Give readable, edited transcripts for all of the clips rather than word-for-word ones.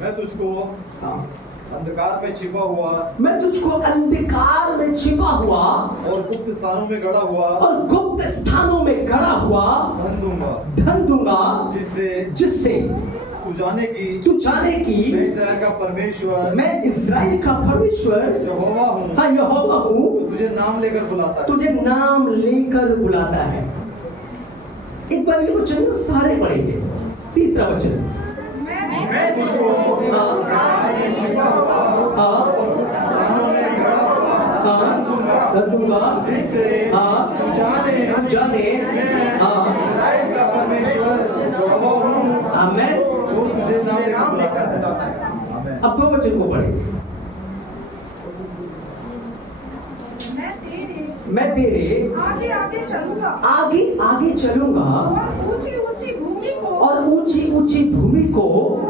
मैं तुझको हाँ, अंधकार में छिपा हुआ मैं तुझको अंधकार में छिपा हुआ और गुप्त स्थानों में गड़ा हुआ और गुप्त स्थानों में गड़ा हुआ धन दूंगा जिससे तू जाने की मैं इस्राएल का परमेश्वर मैं इस्राएल का परमेश्वर यहोवा हूँ। हाँ, यहोवा हूँ, तो तुझे नाम लेकर बुलाता है। तुझे नाम लेकर बुलाता है। एक बार ये वचन ना सारे पढ़ेंगे। तीसरा वचन, मैं तुझको हाँ, में छिपा हुआ हाँ, और गुप्त स्थानों में गड़ा हुआ धन दूंगा जिससे हाँ, तू जाने मैं हाँ, इस्राएल का परमेश्वर यहोवा हूँ। आमेन। जो तुझे नाम लेकर बुलाता है। आमेन। अब दो वचन को पढ़ेंगे। मैं तेरे आगे आगे चलूंगा आगे आगे चलूंगा और ऊंची ऊंची भूमि को और ऊंची ऊंची भूमि को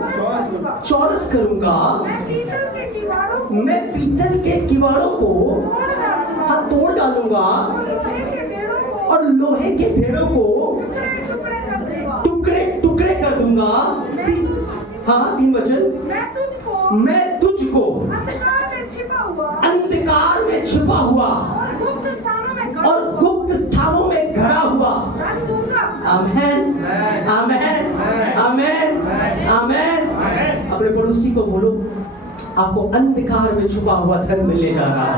चौरस करूंगा। चौरस करूंगा। मैं पीतल के किवाड़ों को मैं पीतल के किवाड़ों को तोड़ डालूंगा हाँ, तोड़ डालूंगा और लोहे के पेड़ों को और लोहे के भेड़ों को टुकड़े टुकड़े कर दूंगा। हाँ, 3 वचन, मैं तुझको अंधकार में छिपा हुआ और गुप्त स्थानों में गड़ा हुआ धन दूंगा। आमेन, आमेन, आमेन, आमेन। अपने पड़ोसी को बोलो, आपको अंधकार में छुपा हुआ धन मिलने जा रहा है।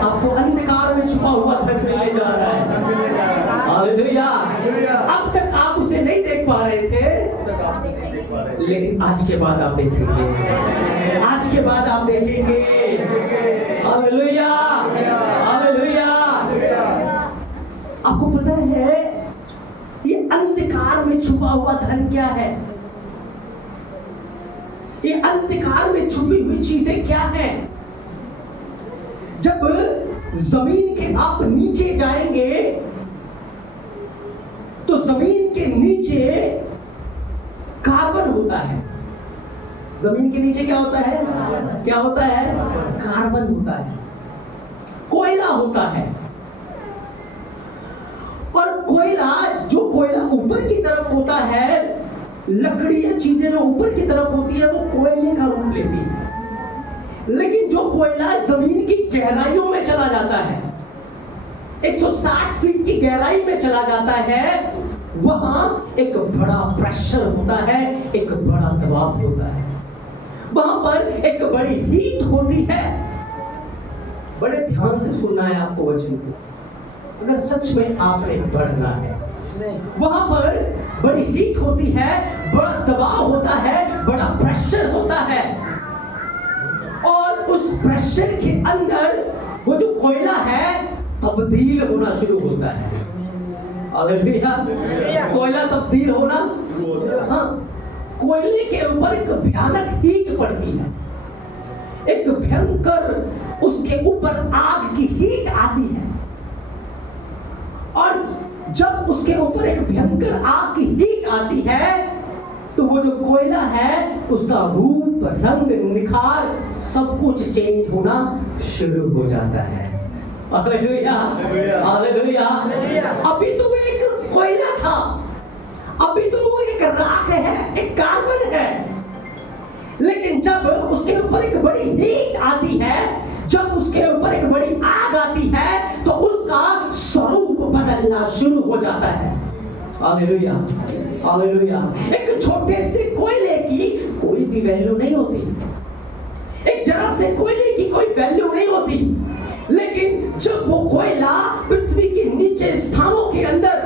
आपको अंधकार में छुपा हुआ धन मिलने जा रहा है। हालेलुया। अब तक आप उसे नहीं देख पा रहे थे, लेकिन आज के बाद आप देखेंगे। आज के बाद आप देखेंगे। Hallelujah, hallelujah. आपको पता है ये अंधकार में छुपा हुआ धन क्या है? ये अंधकार में छुपी हुई चीजें क्या हैं? जब जमीन के आप नीचे जाएंगे तो जमीन के नीचे कार्बन होता है। जमीन के नीचे क्या होता है? क्या होता है? कार्बन होता है, कोयला होता है। और कोयला, जो कोयला ऊपर की तरफ होता है, लकड़ी या चीजें जो ऊपर की तरफ होती है वो कोयले का रूप लेती है। लेकिन जो कोयला जमीन की गहराइयों में चला जाता है, 160 फीट की गहराई में चला जाता है, वहां एक बड़ा प्रेशर होता है, एक बड़ा दबाव होता है, वहां पर एक बड़ी हीट होती है। बड़े ध्यान से सुनना है आपको वचन को, अगर सच में आपने बढ़ना है। वहां पर बड़ी हीट होती है, बड़ा दबाव होता है, बड़ा प्रेशर होता है, और उस प्रेशर के अंदर वो जो कोयला है तब्दील होना शुरू होता है। हालेलुया। कोयला तब्दील होना, हाँ, कोयले के ऊपर एक भयानक हीट पड़ती है, एक भयंकर उसके ऊपर आग की हीट आती है। और जब उसके ऊपर एक भयंकर आग की हीट आती है तो वो जो कोयला है उसका रूप, रंग, निखार सब कुछ चेंज होना शुरू हो जाता है। Hallelujah, hallelujah. अभी तो वो एक कोयला था, अभी तो वो एक राख है, एक कार्बन है, लेकिन जब उसके ऊपर एक बड़ी हीट आती है, जब उसके ऊपर एक बड़ी आग आती है तो उसका स्वरूप बदलना शुरू हो जाता है। Hallelujah, hallelujah. एक छोटे से कोयले की कोई भी वैल्यू नहीं होती, एक जरा से कोयले की कोई वैल्यू नहीं होती, लेकिन जब वो कोयला पृथ्वी के नीचे स्थानों के अंदर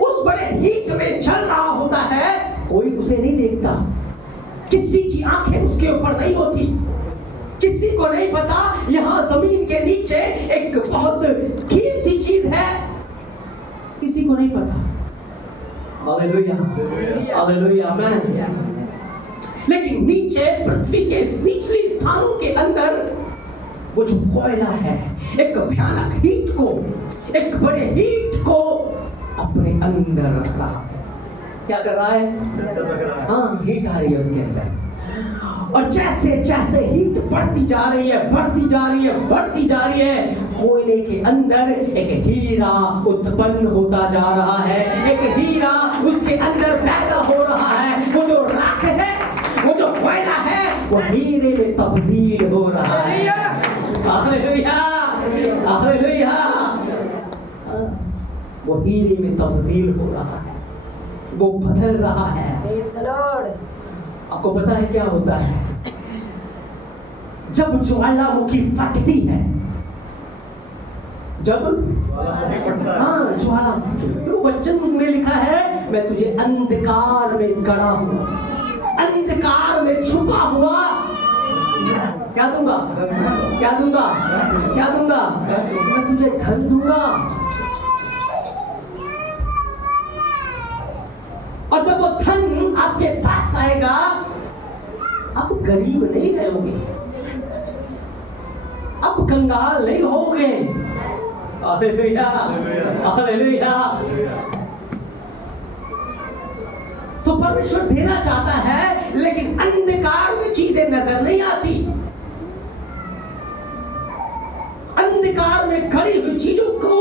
उस बड़े हीट में चल रहा होता है, कोई उसे नहीं देखता, किसी की आंखें उसके ऊपर नहीं होती, किसी को नहीं पता यहां जमीन के नीचे एक बहुत कीमती चीज है, किसी को नहीं पता। हालेलुया, हालेलुया, आमीन। लेकिन नीचे पृथ्वी के निचले स्थानों के अंदर वो जो कोयला है एक भयानक हीट को, एक बड़े हीट को अपने अंदर रख रहा है। क्या कर रहा है? हाँ, हीट आ रही है उसके अंदर, और जैसे जैसे हीट बढ़ती जा रही है, बढ़ती जा रही है, बढ़ती जा रही है, कोयले के अंदर एक हीरा उत्पन्न होता जा रहा है, एक हीरा उसके अंदर पैदा हो वो हीरे में तब्दील हो रहा है। Hallelujah, hallelujah. वो हीरे में तब्दील हो रहा है, वो बदल रहा है। आपको पता है क्या होता है जब ज्वालामुखी फटती है? जब ज्वालामुखी, तो वचन में लिखा है, मैं तुझे अंधकार में गड़ा हुआ, अंधकार में छुपा हुआ क्या दूंगा? क्या दूंगा? क्या दूंगा? मैं तुझे धन दूंगा। और जब वो धन आपके पास आएगा, आप गरीब नहीं रहोगे, आप कंगाल नहीं होगे। Hallelujah, hallelujah. तो परमेश्वर देना चाहता है, लेकिन अंधकार में चीजें नजर नहीं आती। अंधकार में खड़ी हुई चीजों को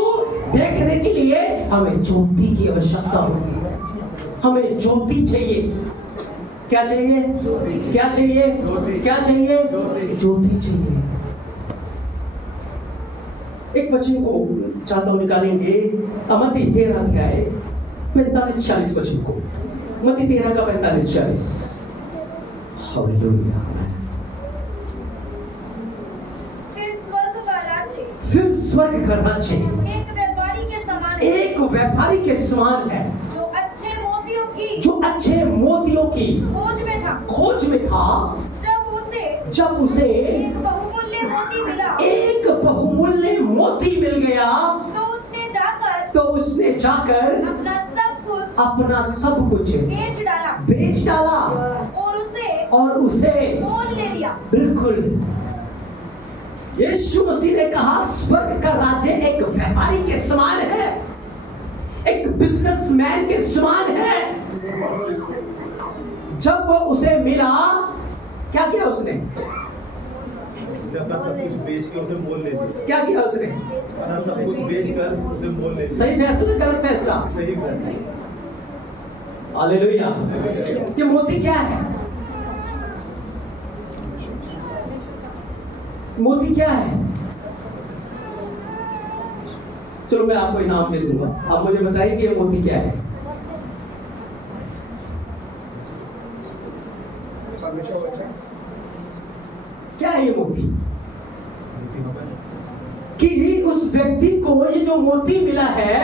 देखने के लिए हमें ज्योति की आवश्यकता होती है। हमें ज्योति चाहिए। क्या चाहिए? क्या चाहिए? क्या चाहिए? ज्योति चाहिए। एक वचन को चाहता हूं निकालेंगे, मत्ती 13 अध्याय 45-46 वचन को, मत्ती 13 का 45-46। हालेलुया। फिर स्वर्ग का राज्य एक व्यापारी के समान है, एक व्यापारी के समान है, जो अच्छे मोतियों की खोज में था। जब उसे एक बहुमूल्य मोती मिला, एक बहुमूल्य मोती मिल गया, तो उसने जाकर अपना सब कुछ बेच डाला और उसे मोल ले लिया। बिल्कुल, यीशु मसीह ने कहा स्वर्ग का राज्य एक व्यापारी के समान है, एक बिजनेसमैन के समान है। जब वो उसे मिला, क्या किया उसने? सब कुछ बेच के उसे मोल ले लिया। क्या किया उसने? सब कुछ बेच कर उसे मोल ले लिया। सही फैसला, गलत फैसला? सही फैसला। हालेलुया। ये मोती क्या है? मोती क्या है? चलो मैं आपको इनाम दे दूंगा, आप मुझे बताइए कि ये मोती क्या है? क्या है ये मोती? कि उस व्यक्ति को ये जो मोती मिला है,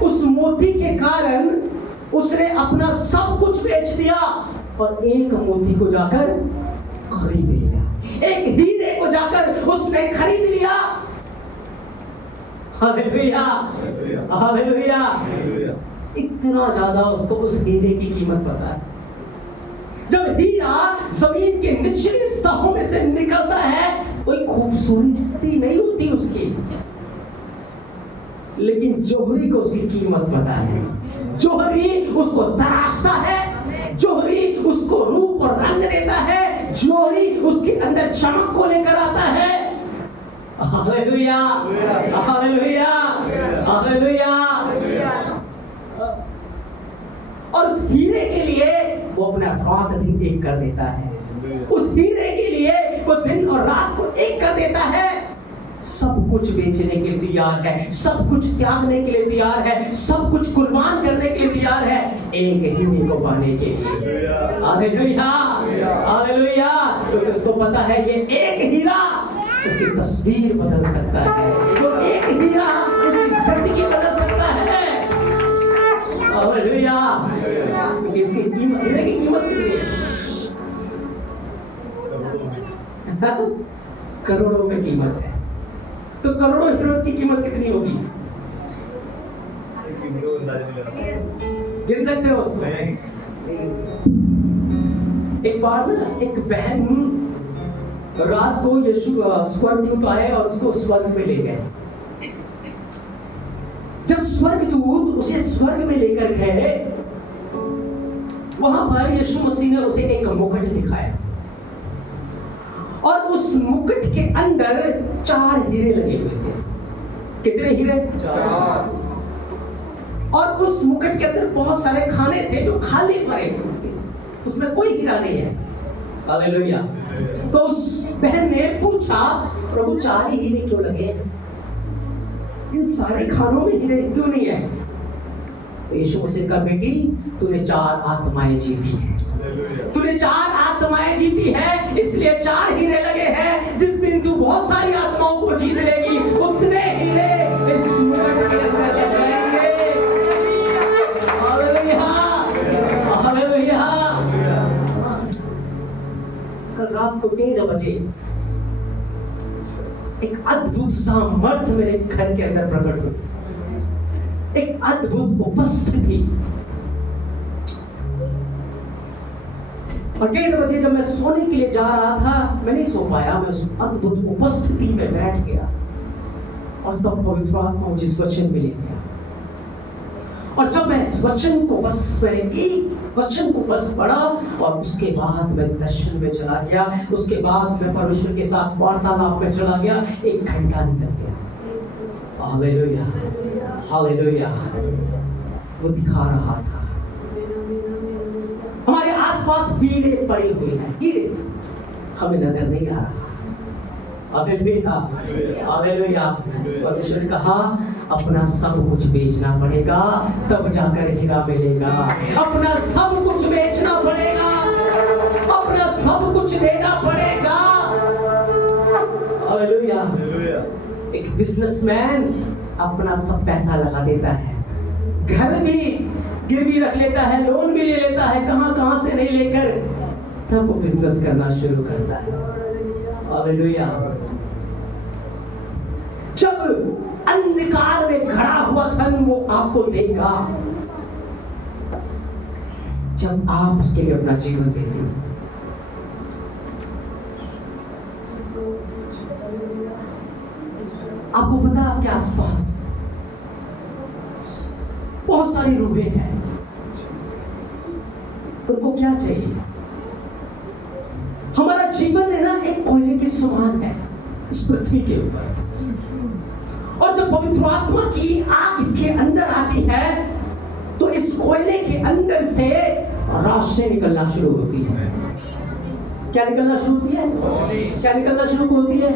उस मोती के कारण उसने अपना सब कुछ बेच दिया और एक मोती को जाकर खरीद लिया, एक हीरे को जाकर उसने खरीद लिया। Hallelujah, hallelujah. इतना ज्यादा उसको उस हीरे की कीमत पता है। जब हीरा जमीन के निचले स्तरों में से निकलता है, कोई खूबसूरती नहीं होती उसकी, लेकिन जोहरी को उसकी कीमत पता है। जोहरी उसको तराशता है, जोहरी उसको रूप और रंग देता है, जोहरी उसके अंदर चमक को लेकर आता है। Hallelujah, hallelujah, hallelujah. और उस हीरे के लिए वो अपना रात दिन एक कर देता है, उस हीरे के लिए वो दिन और रात को एक कर देता है। सब कुछ बेचने के लिए तैयार है, सब कुछ त्यागने के लिए तैयार है, सब कुछ कुर्बान करने के लिए तैयार है, एक हीरे को पाने के लिए। Hallelujah, hallelujah. क्योंकि उसको पता है ये एक हीरा उसकी तस्वीर बदल सकता है, वो एक हीरा उसकी जिंदगी बदल सकता है। हालेलुया। क्योंकि इसकी कीमत, हीरे की कीमत कितनी है? करोड़ों में कीमत है। तो करोड़ों हीरो की कीमत कितनी होगी? गिन सकते हो उसको? एक बार ना एक बहन रात को यीशु स्वर्गदूत आए और उसको स्वर्ग में ले गए। जब स्वर्गदूत उसे स्वर्ग में लेकर गए, वहां पर यीशु मसीह ने उसे एक मुकुट दिखाया और उस मुकुट के अंदर 4 हीरे लगे हुए थे। कितने हीरे? 4। और उस मुकुट के अंदर बहुत सारे खाने थे जो खाली पड़े थे, उसमें कोई हीरा नहीं है। हालेलुया। तो उस बहन ने पूछा, प्रभु 4 ही हीरे क्यों लगे? इन सारे खानों में हीरे क्यों नहीं है? तो यीशु मसीह का, बेटी तूने 4 आत्माएं जीती है, तूने 4 आत्माएं जीती है, इसलिए 4 हीरे लगे हैं। जिस दिन तू बहुत सारी आत्माओं को जीत लेगी, उतने हीरे इस सूरज के अंदर लग जाएंगे। Hallelujah, hallelujah. कल रात को 1:30 बजे एक अद्भुत सामर्थ मेरे घर के अंदर प्रकट हुई, एक अद्भुत उपस्थिति। और 1:30 बजे जब मैं सोने के लिए जा रहा था, मैं नहीं सो पाया, मैं उस अद्भुत उपस्थिति में बैठ गया और तब पवित्र आत्मा मुझे इस वचन में ले गया। और जब मैं इस वचन को बस, मैंने एक वचन को बस पढ़ा और उसके बाद मैं दर्शन में चला गया, उसके बाद मैं परमेश्वर के साथ वार्तालाप में चला गया। 1 घंटा निकल गया। Hallelujah, hallelujah. वो दिखा रहा था हमारे आसपास हीरे पड़े हुए हैं, हीरे हमें नजर नहीं आ रहा। Hallelujah, hallelujah. परमेश्वर ने कहा अपना सब कुछ बेचना पड़ेगा, तब जाकर हीरा मिलेगा। अपना सब कुछ बेचना पड़ेगा, अपना सब कुछ देना पड़ेगा। हालेलुया। एक बिजनेसमैन अपना सब पैसा लगा देता है, घर भी गिरवी रख लेता है, लोन भी ले लेता है, कहां से नहीं लेकर, तब वो बिजनेस करना शुरू करता है। हालेलुया। जब अंधकार में खड़ा हुआ धन वो आपको देगा, जब आप उसके लिए अपना जीवन देंगे। आपको पता है आपके आसपास बहुत सारी रूहें हैं, उनको क्या चाहिए? हमारा जीवन है ना, एक कोयले के समान है इस पृथ्वी के ऊपर, और जब पवित्र आत्मा की आग इसके अंदर आती है तो इस कोयले के अंदर से रोशनी निकलना शुरू होती है। क्या निकलना शुरू होती है? क्या निकलना शुरू होती है?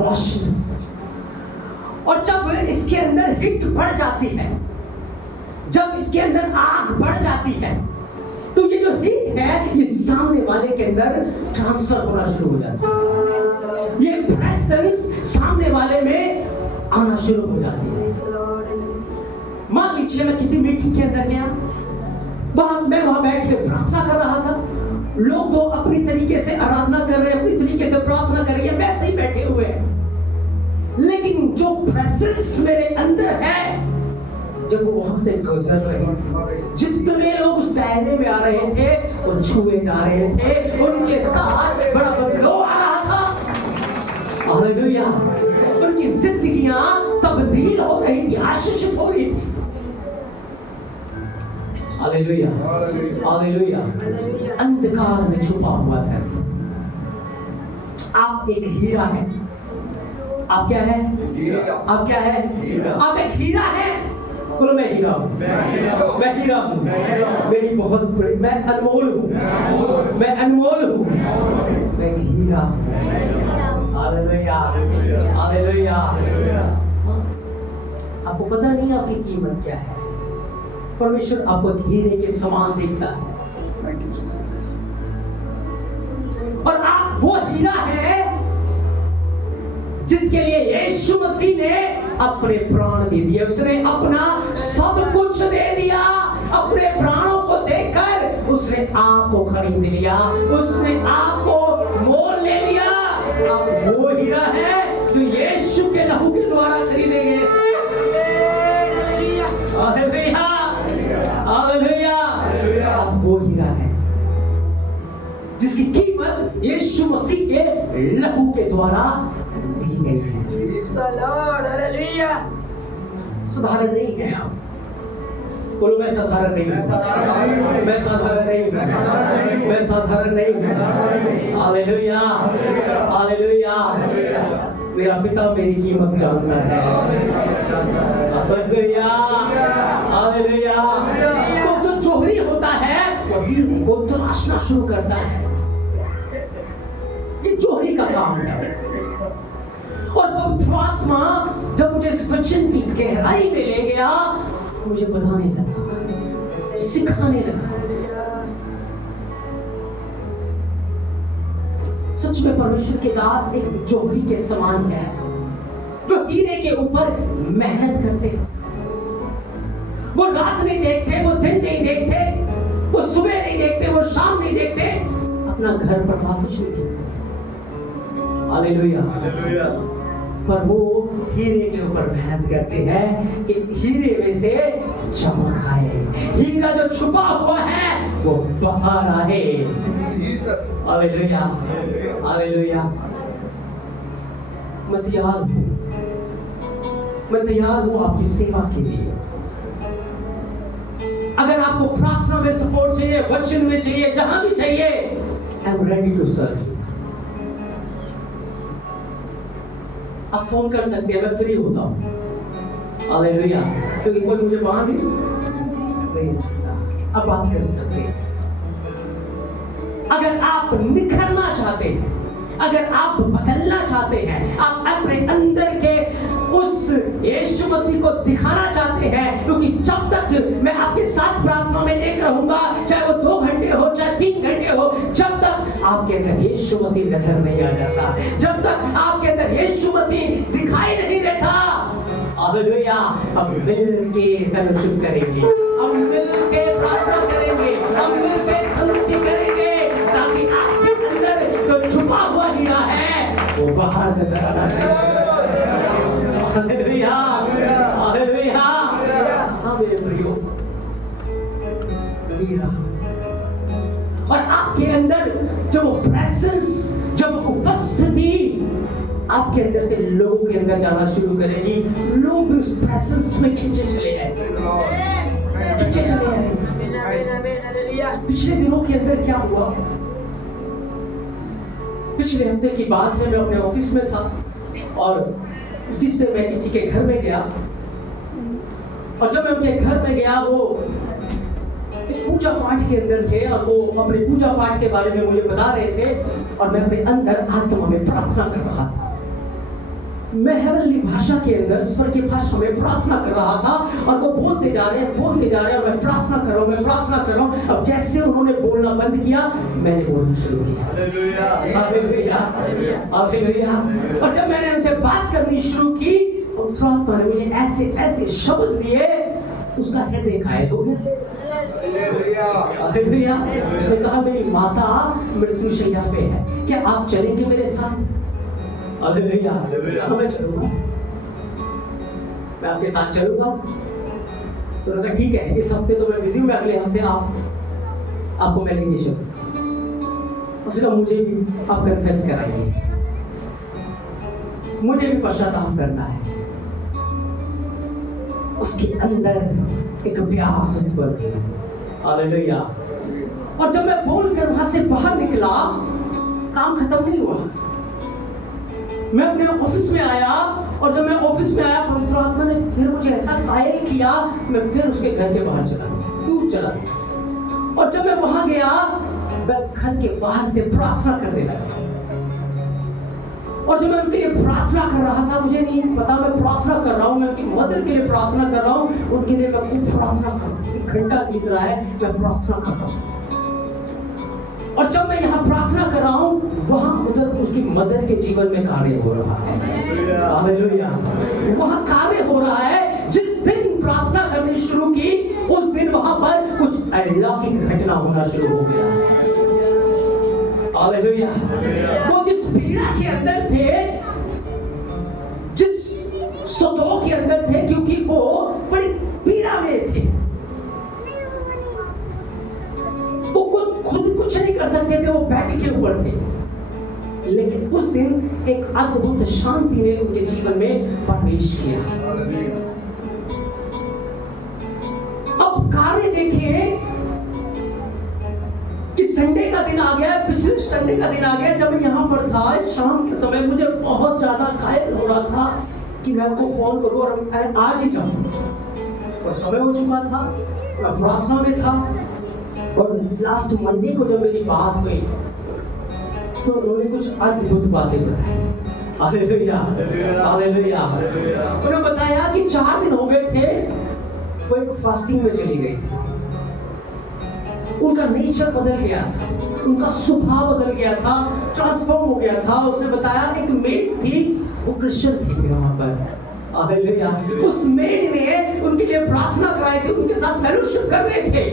रोशनी। और जब इसके अंदर हीट बढ़ जाती है, जब इसके अंदर आग बढ़ जाती है, तो ये जो हीट है ये सामने वाले के अंदर ट्रांसफर होना शुरू हो जाता है। ये प्रेजेंस सामने वाले में आना शुरू हो जाती है। मान लीजिए मैं किसी मीटिंग के अंदर गया, मैं वहां बैठ के प्रार्थना कर रहा था, लोग तो अपनी तरीके से आराधना कर रहे हैं, अपनी तरीके से प्रार्थना कर रहे हैं, वैसे ही बैठे हुए हैं, लेकिन जो प्रेजेंस मेरे अंदर है, जब वो वहां से गुजर रहे, जितने लोग उस दायरे में आ रहे थे वो छुए जा रहे थे, उनके साथ बड़ा बदलाव आ रहा था। हालेलुया। उनकी जिंदगियां तब्दील हो रही थी, आशीषित हो रही थी। Hallelujah, hallelujah. अंधकार में छुपा हुआ था। आप एक हीरा है। आप क्या है? आप क्या है? आप एक हीरा है। बोलो मैं हीरा हूँ, मैं हीरा हूँ, मेरी बहुत बड़ी, मैं अनमोल हूँ, मैं अनमोल हूँ, मैं एक हीरा हूँ। Hallelujah, hallelujah. आपको पता नहीं आपकी कीमत क्या है? परमेश्वर आपको हीरे के समान देखता है, और आप वो हीरा है जिसके लिए यीशु मसीह ने अपने प्राण दे दिए। उसने अपना सब कुछ दे दिया, अपने प्राणों को देकर उसने आपको खरीद लिया, उसने आपको मोल ले लिया। अब वो हीरा है जो यीशु के लहू के द्वारा खरीदे गए। Hallelujah, hallelujah. अब वो हीरा है जिसकी कीमत यीशु मसीह के लहू के द्वारा दी गई है। साधारण नहीं है आप। बोलो मैं साधारण नहीं हूँ, मैं साधारण नहीं हूँ, मैं साधारण नहीं हूँ। Hallelujah, hallelujah. मेरा पिता मेरी कीमत जानता है। Hallelujah, hallelujah. तो जो चोरी होता है वो हीरे को तराशना शुरू करता है। ये जोहरी का काम है। और पवित्र आत्मा जब मुझे इस वचन की गहराई में ले गया, मुझे बताने लगा, सिखाने लगा। सच में परमेश्वर के दास एक जोहरी के समान है, जो हीरे के ऊपर मेहनत करते हैं। वो रात नहीं देखते, वो दिन नहीं देखते, वो सुबह नहीं देखते, वो शाम नहीं देखते, अपना घर बर्बाद कुछ नहीं देखते। Hallelujah, hallelujah. पर वो हीरे के ऊपर मेहनत करते हैं कि हीरे में से चमक आए, हीरा जो छुपा हुआ है वो बाहर आए। Hallelujah, hallelujah. मैं तैयार हूं आपकी सेवा के लिए। अगर आपको प्रार्थना में सपोर्ट चाहिए, वचन में चाहिए, जहां भी चाहिए, I am ready to serve. आप फोन कर सकते हैं, मैं फ्री होता हूं। हालेलुया। क्योंकि कोई मुझे वहां भी नहीं सकता, आप बात कर सकते हैं। अगर आप निखरना चाहते हैं, अगर आप बदलना चाहते हैं, आप अपने अंदर के उस यीशु मसीह को दिखाना चाहते हैं, क्योंकि जब तक मैं आपके साथ प्रार्थना में एक रहूंगा, चाहे वो 2 घंटे हो, चाहे 3 घंटे हो, जब तक आपके अंदर यीशु मसीह नजर नहीं आ जाता, जब तक आपके अंदर यीशु मसीह दिखाई नहीं देता, हालेलुया, हम मिलके फellowship करेंगे, हम मिलके प्रार्थना करेंगे, हम मिलके स्तुति करेंगे, ताकि आपके अंदर जो छुपा हुआ हीरा है वो बाहर नजर आना चाहिए। Hallelujah, hallelujah. हाँ मेरे प्रियो, हीरा। और आपके अंदर जब प्रेजेंस, जब उपस्थिति आपके अंदर से लोगों के अंदर जाना शुरू करेगी, लोग भी उस प्रेजेंस में खींचे चले आएंगे, खींचे चले आएंगे। पिछले दिनों के अंदर क्या हुआ, पिछले हफ्ते की बात है, मैं अपने ऑफिस में था और ऑफिस से मैं किसी के घर में गया, और जब मैं उनके घर में गया, वो एक पूजा पाठ के अंदर थे और वो अपने पूजा पाठ के बारे में मुझे बता रहे थे, और मैं अपने अंदर आत्मा में प्रार्थना कर रहा था। मैं हेवनली भाषा के अंदर, स्वर की भाषा में प्रार्थना कर रहा था, और वो बोलते जा रहे हैं, और मैं प्रार्थना कर रहा हूँ, मैं प्रार्थना कर रहा हूँ। अब जैसे उन्होंने बोलना बंद किया, मैंने बोलना शुरू किया। Hallelujah, hallelujah, hallelujah. और जब मैंने उनसे बात करनी शुरू की, तो उस वक्त मैंने मुझे ऐसे ऐसे शब्द दिए, उसका हृदय घायल हो गया। हालेलुया। उसने कहा, मेरी माता मृत्युशैया पे है, क्या आप चलेंगे मेरे साथ? हालेलुया। तो मैं चलूंगा, मैं आपके साथ चलूंगा। तो लगा ठीक है, इस हफ्ते तो मैं बिजी हूँ, अगले हफ्ते आपको मैं लेंगे चलूं। उसने कहा, मुझे भी आप कन्फेस कराइए, मुझे भी पश्चाताप करना है। उसके अंदर एक प्यास उत्पन्न हुई। हालेलुया। और जब मैं बोलकर वहां से बाहर निकला, काम खत्म नहीं हुआ। मैं अपने ऑफिस में आया, और जब मैं ऑफिस में आया, पवित्र आत्मा ने फिर मुझे ऐसा कायल किया, मैं फिर उसके घर के बाहर चला गया। और जब मैं वहां गया, मैं घर के बाहर से प्रार्थना करने लगा। और जब मैं उनके लिए प्रार्थना कर रहा था, मुझे नहीं पता मैं प्रार्थना कर रहा हूँ, मैं उनकी मदर के लिए प्रार्थना कर रहा हूँ, उनके लिए मैं खूब प्रार्थना कर रहा हूँ। 1 घंटा बीत रहा है, मैं प्रार्थना कर रहा हूँ। और जब मैं यहाँ प्रार्थना कर रहा हूँ, वहाँ उधर उसकी मदर के जीवन में कार्य हो रहा है। हालेलुया। वहाँ कार्य हो रहा है। जिस दिन प्रार्थना करनी शुरू की, उस दिन वहाँ पर कुछ अलौकिक घटना होना शुरू हो गया। हालेलुया। वो जिस पीड़ा के अंदर थे, जिस सतों के अंदर थे, क्योंकि वो बड़ी पीड़ा में थे, वो खुद कुछ नहीं कर सकते थे, वो बेड के ऊपर थे, लेकिन उस दिन एक अद्भुत शांति ने उनके जीवन में प्रवेश किया। अब कार्य देखिए कि संडे का दिन आ गया, पिछले संडे का दिन आ गया, जब मैं यहाँ पर था शाम के समय, मुझे बहुत ज्यादा घायल हो रहा था कि मैं आपको फोन करूं और आज ही जाऊं, और समय हो चुका था, मैं प्रार्थना में था। और लास्ट मंडे को जब मेरी बात हुई, तो उन्होंने कुछ अद्भुत बातें बताई। Hallelujah, hallelujah. उन्होंने बताया कि 4 दिन हो गए थे वो एक फास्टिंग में चली गई थी। उनका नेचर बदल गया था, उनका स्वभाव बदल गया था, ट्रांसफॉर्म हो गया था। उसने बताया एक मेड थी, वो क्रिश्चियन थी वहां पर। हालेलुया। उस मेड ने उनके लिए प्रार्थना कराई थी, उनके साथ फेलोशिप कर रहे थे।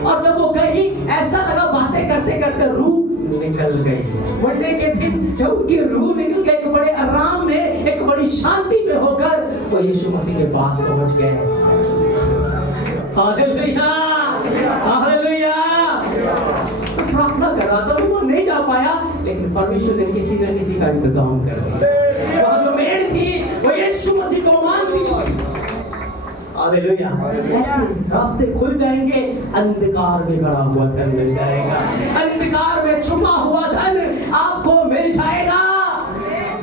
और जब वो गई, ऐसा लगा बातें करते करते रूह निकल गई। मंडे के दिन जब उनकी रूह निकल गई, एक बड़े आराम में, एक बड़ी शांति में होकर वो यीशु मसीह के पास पहुंच गए। Hallelujah, hallelujah. प्रार्थना कर रहा था, वो नहीं जा पाया, लेकिन परमेश्वर ने किसी न किसी का इंतजाम कर दिया। वहां जो मेड थी वो यीशु मसीह को मानती है। हालेलुया। ऐसे रास्ते खुल जाएंगे, अंधकार में गड़ा हुआ धन मिल जाएगा, अंधकार में छुपा हुआ धन आपको मिल जाएगा।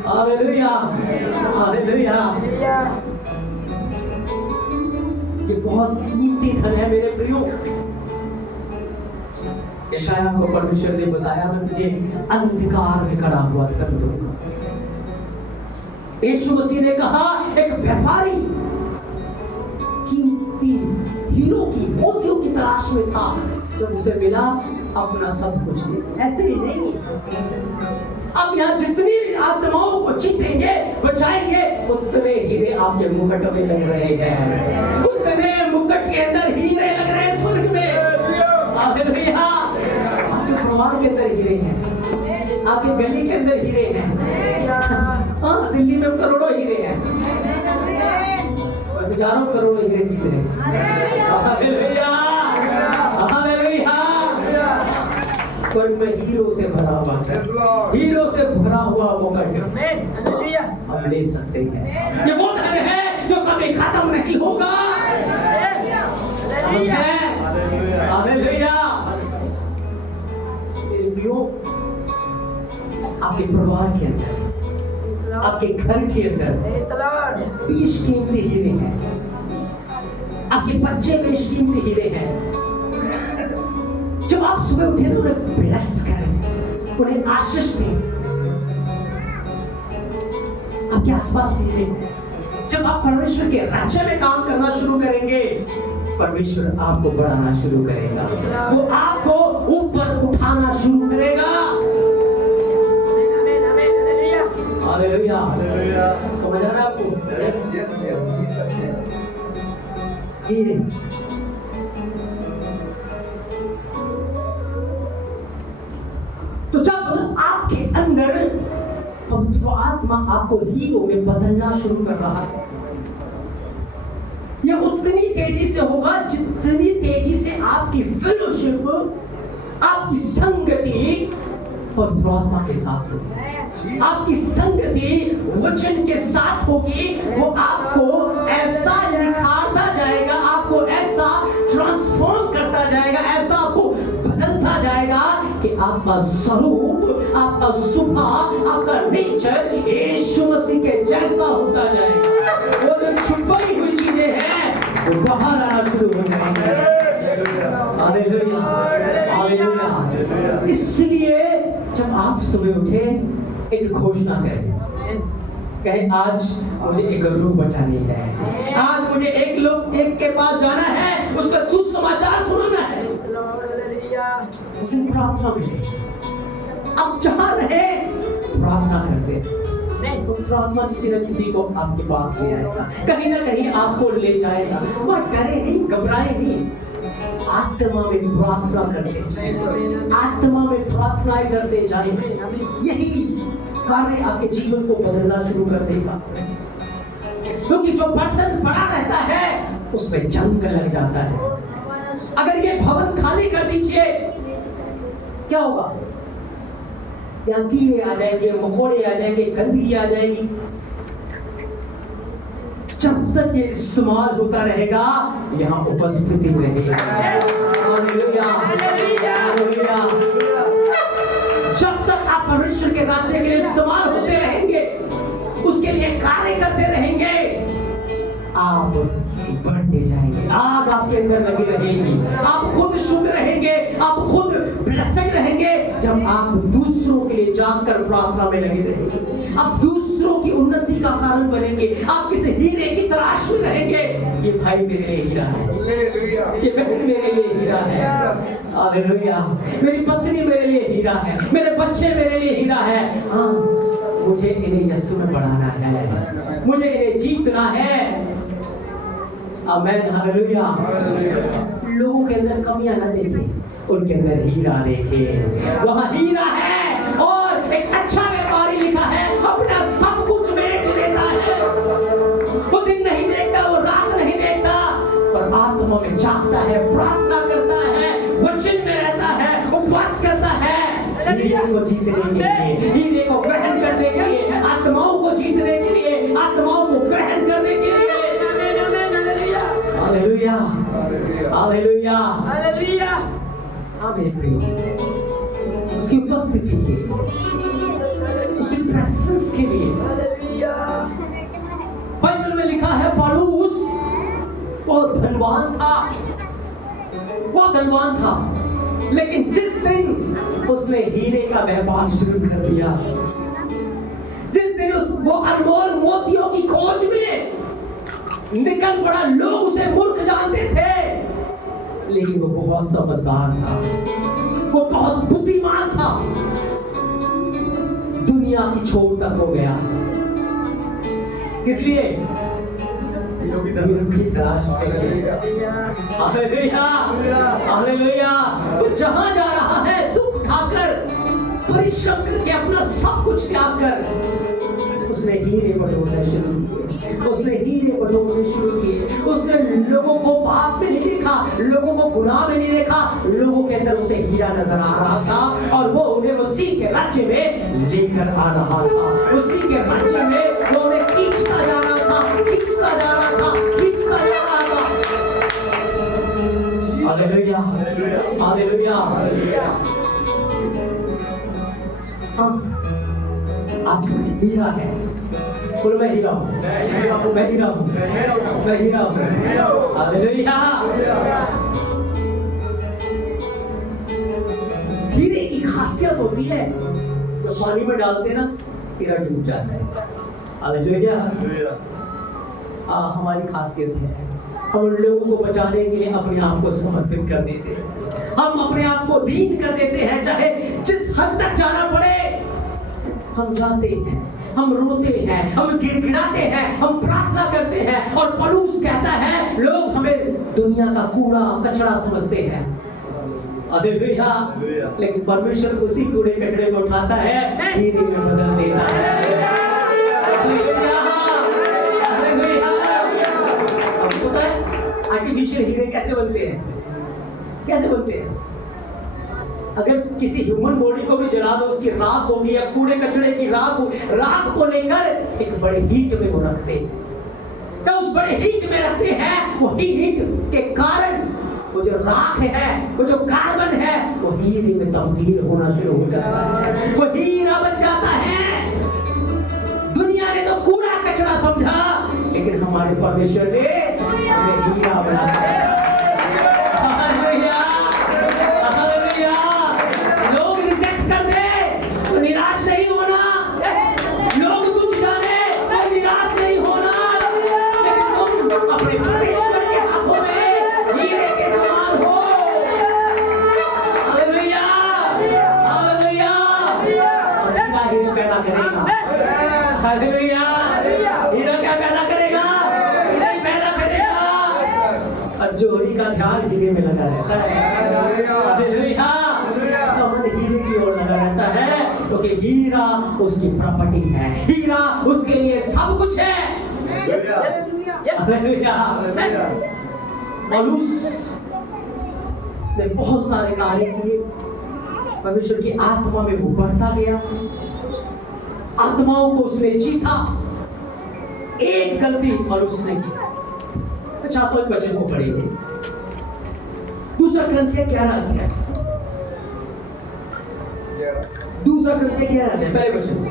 Hallelujah, hallelujah. ये बहुत कीमती धन है मेरे प्रियो। यशायाह को परमेश्वर ने बताया, मैं तुझे अंधकार में गड़ा हुआ धन दूंगा। यीशु मसीह ने कहा, एक व्यापारी कीमती हीरो की, मोतियों की तलाश में था, जब उसे मिला अपना सब कुछ दे। ऐसे ही नहीं, अब यहाँ जितनी आत्माओं को जीतेंगे, बचाएंगे, उतने हीरे आपके मुकुट में लग रहे हैं, उतने मुकुट के अंदर हीरे लग रहे हैं स्वर्ग में। हालेलुया। आपके परिवार के अंदर हीरे हैं, आपके गली के अंदर हीरे हैं। हाँ, दिल्ली में करोड़ों हीरे हैं, हजारों करोड़ों हीरे जीत रहे हैं। Hallelujah, hallelujah. स्वर्ग में हीरो से भरा हुआ, हीरो से भरा हुआ मुकुट हम ले सकते हैं। ये वो धन है जो कभी खत्म नहीं होगा। हालेलुया। आपके परिवार के अंदर, आपके घर के अंदर बेशकीमती हीरे हैं, आपके बच्चे बेशकीमती हीरे हैं। जब आप सुबह उठे ना, उन्हें ब्लेस करें, उन्हें आशीष दें। आपके आसपास हीरे हैं। जब आप परमेश्वर के राज्य में काम करना शुरू करेंगे, परमेश्वर आपको बढ़ाना शुरू करेगा, वो आपको ऊपर उठाना शुरू करेगा। Hallelujah, hallelujah. समझ आ रहा है आपको? Yes, yes, yes, Jesus name. हीरे। तो जब आपके अंदर पवित्र आत्मा आपको हीरो में बदलना शुरू कर रहा है, यह उतनी तेजी से होगा जितनी तेजी से आपकी फेलोशिप, आपकी संगति पवित्र आत्मा के साथ होगी। आपकी संगति वचन के साथ होगी। वो आपको ऐसा निखारता जाएगा, आपको ऐसा ट्रांसफॉर्म करता जाएगा, ऐसा आपको बदलता जाएगा कि आपका स्वरूप, आपका स्वभाव, आपका नेचर यीशु मसीह के जैसा होता जाएगा। वो जो छुपाई हुई चीजें हैं वो बाहर आना शुरू हो जाएंगे। Hallelujah, hallelujah. इसलिए जब आप सुबह उठे, एक घोषणा करें, कहे आज मुझे एक रूह बचानी है, आज मुझे एक के पास जाना है, उसका सुसमाचार सुनाना है। उसे प्रार्थना मिले। आप जहां रहे प्रार्थना करते, प्रार्थना किसी न किसी को आपके पास ले आएगा, कहीं ना कहीं आपको ले जाएगा। वह डरे नहीं, घबराए नहीं, आत्मा में प्रार्थना करते जाएं, आत्मा में प्रार्थनाएं करते जाएं। यही कार्य आपके जीवन को बदलना शुरू कर देगा। क्योंकि जो बर्तन पड़ा रहता है उसमें जंग लग जाता है। अगर ये भवन खाली कर दीजिए, क्या होगा? यहाँ कीड़े आ जाएंगे, मकोड़े आ जाएंगे, गंदगी आ जाएगी। जब तक ये इस्तेमाल होता रहेगा, यहाँ उपस्थिति रहेगी। Hallelujah, hallelujah. जब तक आप परमेश्वर के राज्य के लिए इस्तेमाल होते रहेंगे, उसके लिए कार्य करते रहेंगे, आप बढ़ते जाएंगे। आग आपके अंदर लगी रहेगी, आप खुद शुद्ध रहेंगे, आप खुद ब्लेस्ड रहेंगे। जब आप दूसरों के लिए जागकर प्रार्थना में लगे रहेंगे, आप दूसरों की उन्नति का कारण बनेंगे, आप किसी हीरे की तलाश में रहेंगे। ये भाई मेरे लिए हीरा है, ये बहन मेरे लिए हीरा है, हालेलुया। मेरी पत्नी मेरे लिए हीरा है, मेरे बच्चे मेरे लिए हीरा है। हाँ, मुझे इन्हें यीशु में बढ़ाना है, मुझे इन्हें जीतना है। आमीन, हालेलुया। लोगों के अंदर कमियां ना देखें, उनके अंदर हीरा देखें। वहाँ हीरा है और एक अच्छा व्यापारी लिखा है, अपना सब कुछ बेच देता है। वो दिन नहीं देखता, वो रात नहीं देखता, पर आत्मा में जागता है, प्रार्थना करता है, वचन में रहता है, उपवास करता है। हीरे को जीतने के लिए, हीरे को ग्रहण करने के लिए, आत्माओं को जीतने के लिए, आत्माओं को ग्रहण करने के लिए। Hallelujah, hallelujah, hallelujah. हाँ मेरे प्रियो, उसकी उपस्थिति के लिए, उसकी प्रेजेंस के लिए। बाइबल में लिखा है पौलुस बहुत धनवान था, बहुत धनवान था, लेकिन जिस दिन उसने हीरे का व्यापार शुरू कर दिया, जिस दिन वो अनमोल मोतियों की खोज में निकल पड़ा, लोग उसे मूर्ख जानते थे, लेकिन वो बहुत समझदार था, वो बहुत बुद्धिमान था। दुनिया की छोर तक हो गया, किस लिए? हीरों की तलाश में। Hallelujah, hallelujah. वो जहां जा रहा है, दुख उठाकर, परिश्रम करके, अपना सब कुछ त्याग कर, उसने हीरे बटोरने शुरू किए, उसने हीरे बटोरने शुरू किए। उसने लोगों को पाप में नहीं देखा, लोगों को गुनाह में नहीं देखा, लोगों के अंदर उसे हीरा नजर आ रहा था, और वो उन्हें उसी के राज्य में लेकर आ रहा था। उसी के राज्य में वो उन्हें खींचता जा रहा था, खींचता जा रहा था, खींचता जा रहा था। Hallelujah, hallelujah, hallelujah. आप हीरा है, बोलो मैं हीरा हूँ, मैं हीरा हूँ, मैं हीरा हूँ। हालेलुया। हीरे की खासियत होती है, तो पानी में डालते ना, हीरा डूब जाता है। हालेलुया। हमारी खासियत है, हम उन लोगों को बचाने के लिए अपने आप को समर्पित कर देते हैं, हम अपने आप को दीन कर देते हैं, चाहे जिस हद तक जाना पड़े हम जाते हैं, हम रोते हैं, हम गिड़गिड़ाते हैं, हम प्रार्थना करते हैं। और पौलुस कहता है, लोग हमें दुनिया का कूड़ा कचरा समझते हैं, हालेलुया, लेकिन परमेश्वर उसी कूड़े कचरे को उठाता है, हीरे में बदल देता है। Hallelujah, hallelujah. आपको पता है आर्टिफिशियल हीरे कैसे बनते हैं? कैसे बनते हैं? अगर किसी ह्यूमन बॉडी को भी जला दो, उसकी राख होगी या कूड़े कचरे की राख को लेकर एक बड़े हीट में वो रखते हैं। तो उस बड़े हीट में रखते हैं, वो हीट के कारण वो जो राख है, वो जो कार्बन है, वो हीरे में तब्दील होना शुरू हो जाता है, वो हीरा बन जाता है। दुनिया ने तो कूड़ा कचरा समझा, लेकिन हमारे परमेश्वर ने हमें हीरा बनाया। निराश नहीं होना, लोग कुछ जाने और निराश नहीं होना, लेकिन तुम अपने परमेश्वर के हाथों में हीरे के समान हो। Hallelujah, hallelujah. और हीरा हीरा पैदा करेगा। हालेलुया, हीरा क्या पैदा करेगा? हीरा ही पैदा करेगा। और जोड़ी का ध्यान हीरे में लगा रहता है। हालेलुया, उसका मन हीरे की ओर लगा रहता है, क्योंकि हीरा उसकी प्रॉपर्टी है, हीरा उसके लिए सब कुछ है। हालेलुया। पौलुस ने बहुत सारे कार्य किए, परमेश्वर की आत्मा में वो बढ़ता गया, आत्माओं को उसने जीता। एक गलती पौलुस ने की, मैं चाहता हूं वचन को पढ़ेंगे, दूसरा ग्रंथिया 11 अध्याय, दूसरा ग्रंथिया 11 अध्याय पहले वचन से।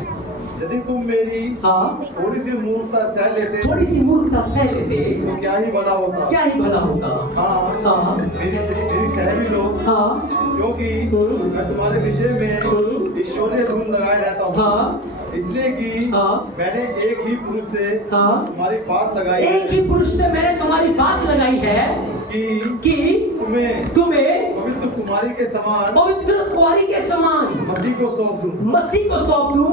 यदि तुम मेरी थोड़ी सी मूर्खता सह लेते तो क्या ही भला होता, क्या ही भला होता। मेरी सहेली लोग, क्योंकि मैं तुम्हारे विषय में ईश्वरीय धूम लगाए रहता हूँ। हाँ इसलिए कि हाँ। मैंने एक ही पुरुष से हाँ। तुम्हारी बात लगाई है एक ही पुरुष से मैंने तुम्हारी बात लगाई है कि तुम्हें पवित्र कुमारी के समान पवित्र कुंवारी के समान मसीह को सौंप दूं। मसीह को सौंप दूं।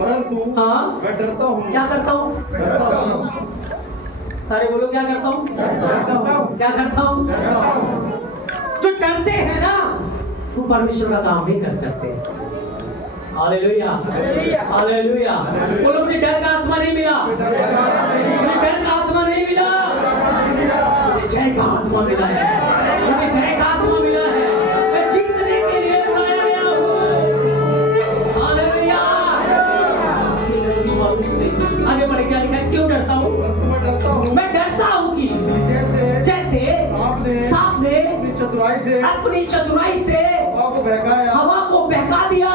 परंतु हाँ। मैं डरता हूँ। क्या करता हूँ? डरता हूँ। सारे बोलो क्या करता हूँ? क्या करता हूँ? जो डरते हैं ना वो परमेश्वर का काम नहीं कर सकते। Hallelujah hallelujah. बोलो मुझे डर का आत्मा नहीं मिला, मुझे डर का आत्मा नहीं मिला, मुझे जय का आत्मा मिला है, मुझे जय का आत्मा मिला है। मैं जीतने के लिए बुलाया गया हूँ। हालेलुया। आगे बढ़ क्या लिखा है? क्यों डरता हूँ? मैं डरता हूँ कि जैसे सांप ने अपनी चतुराई से हवा को बहका दिया,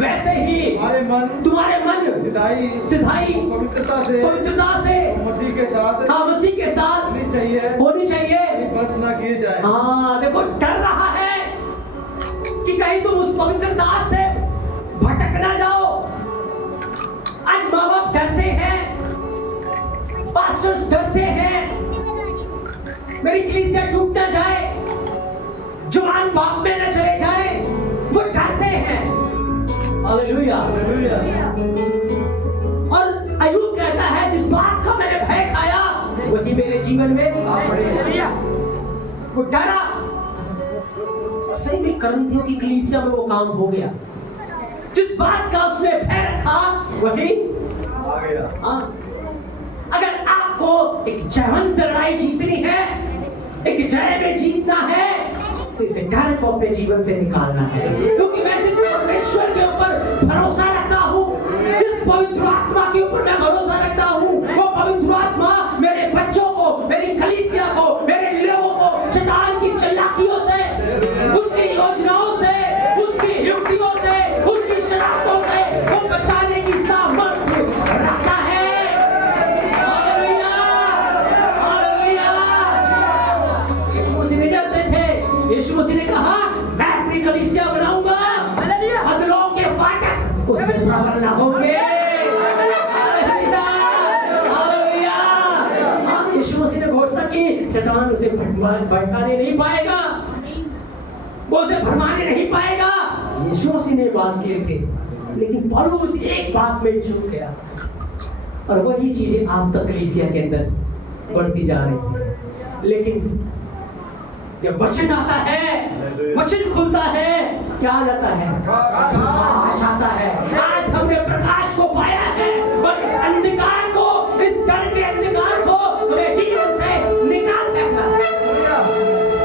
वैसे ही तुम्हारे मन सिधाई पवित्रता से मसीह के साथ मसीह के साथ होनी चाहिए। ना किए जाए। हाँ देखो, डर रहा है कि कहीं तुम उस पवित्रता से भटक ना जाओ। आज माँ बाप डरते हैं, पास्टर्स डरते हैं, मेरी कलीसिया टूट ना जाए, जवान बाप में न चले जाए, वो डरते हैं। हालेलुया। और अय्यूब कहता है जिस बात का मैंने भय खाया वही मेरे जीवन में वो डरा। सही में करंथियों की कलीसिया में वो काम हो गया। जिस बात का उसने भय रखा वही आ गया। हाँ। अगर आपको एक जयवंत लड़ाई जीतनी है, एक जय में जीतना है, तो इसे डर को अपने जीवन से निकालना है। क्योंकि मैं जिस परमेश्वर के ऊपर भरोसा रखता हूँ, जिस पवित्र आत्मा के ऊपर मैं भरोसा रखता हूँ, वो पवित्र आत्मा मेरे बच्चों को, मेरी कलीसिया को, मेरे लोगों को शैतान की चालाकियों से, उसकी योजनाओं से, उसकी युक्तियों से, उसकी शरारतों से वो बचाने की सामर्थ्य रखता है। यीशु मसीह ने कहा मैं अपनी कलीसिया बनाऊंगा, अधलों के फाटक उसमें प्रबल न होंगे। यीशु मसीह ने घोषणा की शैतान उसे भटकाने नहीं पाएगा, वो उसे भरमाने नहीं पाएगा। यीशु मसीह ने बात किए थे, लेकिन पौलुस एक बात में चूक गया और वही चीजें आज तक कलीसिया के अंदर बढ़ती जा रही है। लेकिन जब वचन आता है, वचन खुलता है, क्या आ जाता है? प्रकाश आता है। आज हमने प्रकाश को पाया है और इस अंधकार को, इस डर के अंधकार को हमें जीवन से निकाल फेंकना है।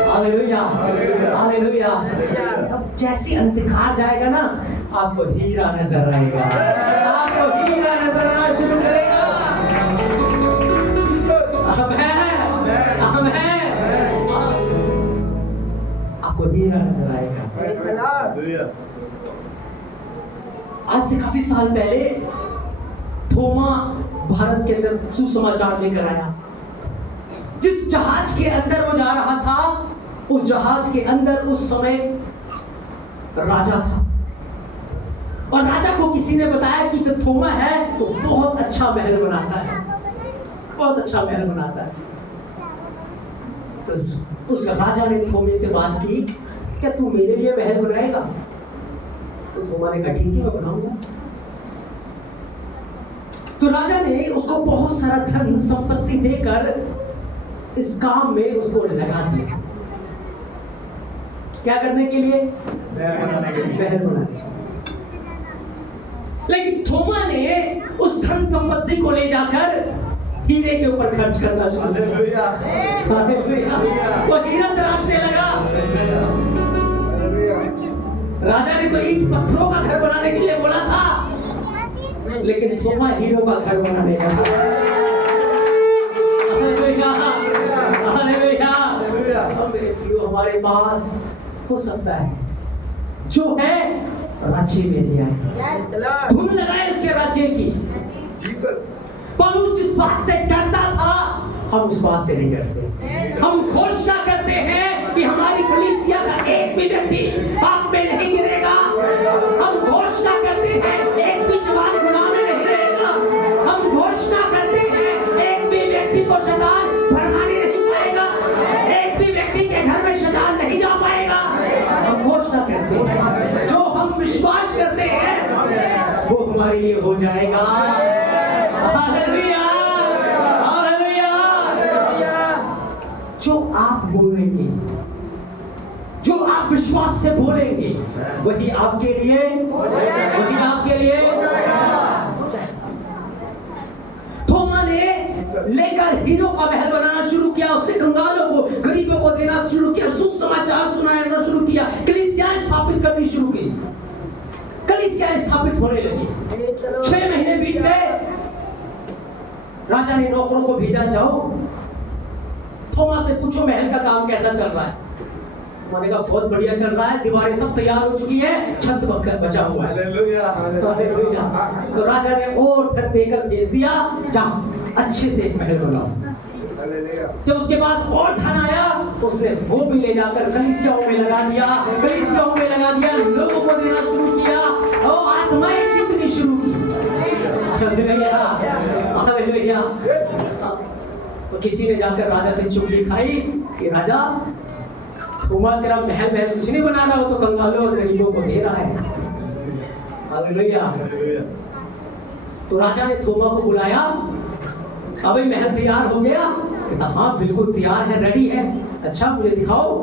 Hallelujah hallelujah. अब जैसे अंधकार जाएगा ना, आपको हीरा नजर आएगा, आपको हीरा नजर आना शुरू करेगा। हम है आपको हीरा नजर आएगा। आज से काफी साल पहले थोमा भारत के अंदर सुसमाचार लेकर आया। जिस जहाज के अंदर वो जा रहा था, उस जहाज के अंदर उस समय राजा था और राजा को किसी ने बताया कि जो थोमा है तो बहुत अच्छा महल बनाता है, बहुत अच्छा महल बनाता है। तो उस राजा ने थोमे से बात की, क्या तू मेरे लिए महल बनाएगा? तो थोमा ने कहा ठीक है, मैं बनाऊंगा। तो राजा ने उसको बहुत सारा धन संपत्ति देकर इस काम में उसको लगा दिया। क्या करने के लिए? महल बनाने के लिए। लेकिन थोमा ने उस धन संपत्ति को ले जाकर हीरे के ऊपर खर्च करना शुरू किया। वो हीरा तराशने लगा। राजा ने तो ईंट पत्थरों का घर बनाने के लिए बोला था, लेकिन थोमा हीरो का घर बनाने लगा। हमारे पास हो सकता है जो है राज्य में दिया है, धुन लगाए उसके राज्य की। पौलुस जिस बात से डरता था, हम उस बात से नहीं डरते। हम घोषणा करते हैं कि हमारी कलीसिया का एक भी व्यक्ति पाप में नहीं गिरेगा। हम हैं एक भी जवान गुनाह में नहीं रहेगा। हम घोषणा करते हैं एक भी व्यक्ति को शैतान फरमाने नहीं पाएगा, एक भी व्यक्ति के घर में शैतान नहीं जा पाएगा। हम घोषणा करते हैं जो हम विश्वास करते हैं वो हमारे लिए हो जाएगा। Hallelujah, hallelujah. जो आप बोलेंगे, जो आप विश्वास से बोलेंगे, वही आपके लिए, वही आपके लिए। थोमा ने लेकर हीरो का महल बनाना शुरू किया, उसने कंगालों को, गरीबों को देना शुरू किया, सुसमाचार सुनाना शुरू किया, कलीसियाएं स्थापित करनी शुरू की, कलीसियाएं स्थापित होने लगी। 6 महीने बीत गए, राजा ने नौकरों को भेजा, जाओ थोमा से पूछो महल का काम कैसा चल रहा है। मैंने कहा बहुत बढ़िया चल रहा है, दीवारें सब तैयार हो चुकी है, छत बचा हुआ है। Hallelujah, hallelujah. तो राजा ने और धन देकर भेज दिया, जाओ अच्छे से एक महल बनाओ। जब उसके पास और धन आया तो उसने वो भी ले जाकर कलीसियाओं में लगा दिया, कलीसियाओं में लगा दिया, लोगों को देना शुरू किया और आत्माएं जीतनी शुरू की। Hallelujah, hallelujah. तो किसी ने जाकर राजा से चुगली खाई कि राजा थोमा तेरा महल कुछ नहीं बना रहा हो, तो कंगालों और गरीबों को दे रहा है। हालेलुया। तो राजा ने थोमा को बुलाया, अबे महल तैयार हो गया? कहता हाँ बिल्कुल तैयार है, रेडी है। अच्छा मुझे दिखाओ।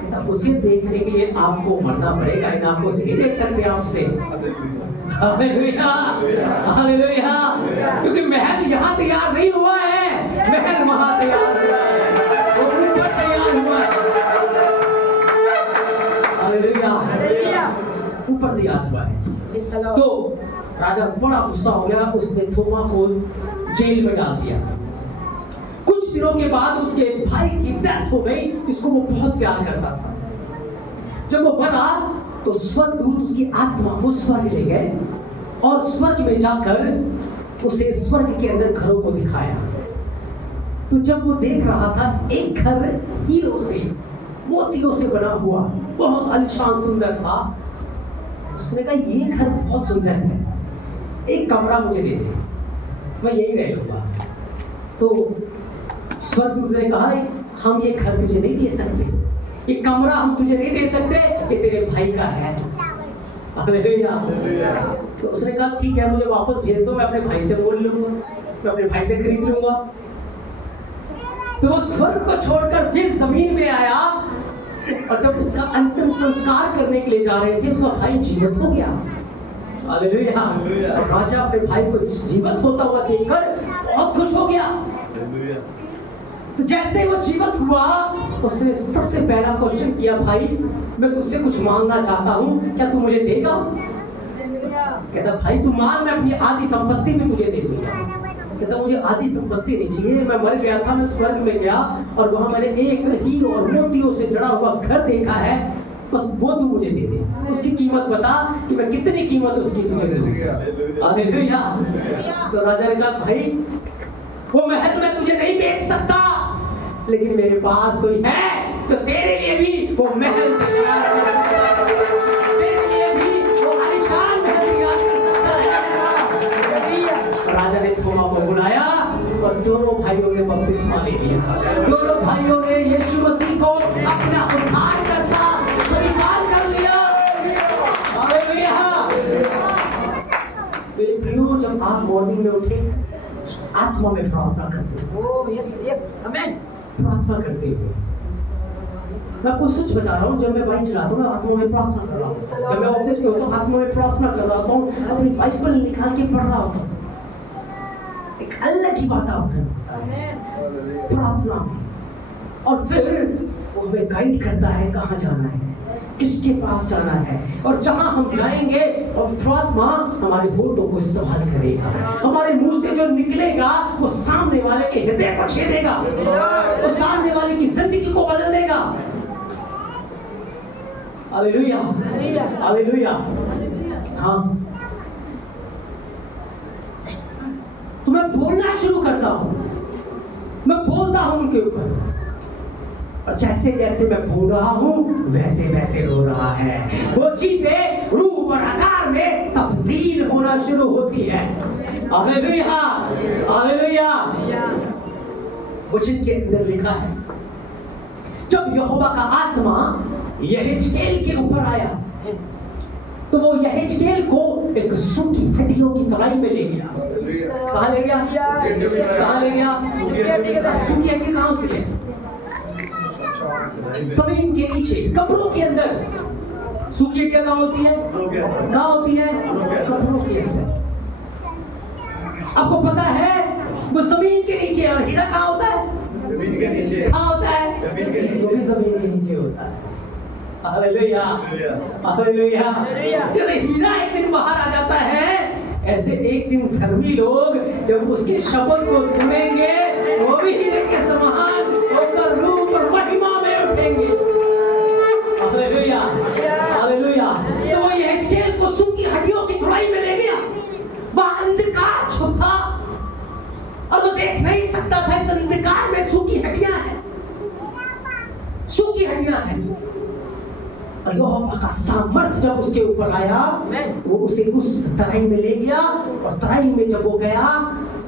कहता उसे देखने के लिए आपको मरना पड़ेगा, इन आंखों से नहीं देख सकते आपसे। Hallelujah, hallelujah. क्योंकि महल यहाँ तैयार नहीं हुआ है, महल वहां तैयार हुआ है, वो ऊपर तैयार हुआ है। हालेलुया, ऊपर तैयार हुआ है। तो राजा बड़ा गुस्सा हो गया, उसने थोमा को जेल में डाल दिया। कुछ दिनों के बाद उसके भाई की डेथ हो गई, जिसको वो बहुत प्यार करता था। जब वो मरा तो स्वर्गदूत उसकी आत्मा को स्वर्ग ले गए और स्वर्ग में जाकर उसे स्वर्ग के अंदर घरों को दिखाया। तो जब वो देख रहा था एक घर हीरो से, मोतियों से बना हुआ, बहुत आलीशान सुंदर था, उसने कहा ये घर बहुत सुंदर है, एक कमरा मुझे दे दे, मैं यही रह लूंगा। तो स्वर्गदूत ने कहा हम ये घर तुझे नहीं दे सकते, ये कमरा हम तुझे नहीं दे सकते, ये तेरे भाई का है। हालेलुया। तो उसने कहा ठीक है मुझे वापस भेज दो, मैं अपने भाई से बोल लूंगा, मैं अपने भाई से खरीद लूंगा। तो वो स्वर्ग को छोड़कर फिर जमीन में आया और जब उसका अंतिम संस्कार करने के लिए जा रहे थे, उसका भाई जीवित हो गया। हालेलुया। और राजा अपने भाई को जीवित होता हुआ देखकर बहुत खुश हो गया। तो जैसे वो जीवित हुआ, उसने सबसे पहला क्वेश्चन किया, भाई मैं तुझसे कुछ मांगना चाहता हूँ, क्या तू मुझे देगा? कहता भाई तू मांग, मैं अपनी आधी संपत्ति भी तुझे दे दूंगा। कहता मुझे आधी संपत्ति नहीं चाहिए, मैं मर गया था, मैं स्वर्ग में गया और वहां मैंने एक हीरो और मोतियों से जड़ा हुआ घर देखा है, बस वो तू मुझे दे दे। उसकी कीमत बता कि मैं कितनी कीमत उसकी तुझे दूं। हालेलुया। तो राजा ने कहा भाई वो महल मैं तुझे नहीं बेच सकता, लेकिन मेरे पास कोई है तो तेरे लिए भी वो महल तैयार कर सकता है, तेरे लिए भी वो आलीशान महल तैयार कर सकता है। राजा ने थोमा को बुलाया और दोनों भाइयों ने बपतिस्मा ले लिया। दोनों भाइयों ने यीशु मसीह को अपना उद्धारकर्ता स्वीकार कर लिया। हालेलुया। मेरे प्रियो, जब आप मॉर्निंग में उठे आत्मा में प्रार्थना करते हो, प्रार्थना करते हुए, मैं आपको सच बता रहा हूँ, जब मैं बाइक चलाता हूँ मैं आत्मा में प्रार्थना कर रहा हूँ। जब मैं ऑफिस में होता हूँ आत्मा में प्रार्थना कर रहा हूँ, अपनी बाइबल निकाल के पढ़ रहा होता हूँ। एक अलग ही वातावरण प्रार्थना में। और फिर वो हमें गाइड करता है कहाँ जाना है, किसके पास जाना है, और जहां हम जाएंगे और आत्मा हमारे होठों को इस्तेमाल करेगा, हमारे मुंह से जो निकलेगा वो सामने वाले के हृदय को छेदेगा, वो सामने वाले की जिंदगी को बदल देगा। Hallelujah, hallelujah. हाँ, तो मैं बोलना शुरू करता हूं, मैं बोलता हूं उनके ऊपर, और जैसे जैसे मैं बोल रहा हूं वैसे वैसे हो रहा है। वो चीजें रूप और आकार में तब्दील होना शुरू होती है। Hallelujah, hallelujah. वचन के अंदर लिखा है, जब यहोवा का आत्मा यहेजकेल के ऊपर आया तो वो यहेजकेल को एक सूखी हड्डियों की तराई में ले गया। कहाँ ले गया? कहाँ ले गया? सूखी हड्डी कहाँ होती है? जमीन के नीचे, कब्रों के अंदर। सूखी हड्डियां कहाँ होती है? कहाँ होती है? कब्रों के अंदर। आपको पता है वो जमीन के नीचे, और हीरा कहाँ होता है? जमीन के नीचे। कहाँ होता है? जमीन के नीचे। वो भी जमीन के नीचे होता है। Hallelujah, hallelujah. जैसे हीरा एक दिन बाहर आ जाता है, ऐसे एक दिन धर्मी लोग जब उसके शब्द को सुनेंगे वो भी हीरे के समान होकर रूप और महिमा में उठेंगे। Hallelujah, hallelujah. तो वो यहेजकेल को सूखी हड्डियों की तराई में ले गया। वहां अंधकार छुप था और वो देख नहीं सकता था। इस अंधकार में सूखी हड्डियां हैं, सूखी हड्डियां हैं। और यहोवा का सामर्थ जब उसके ऊपर आया, वो उसे उस तराई में ले गया, और तराई में जब वो गया,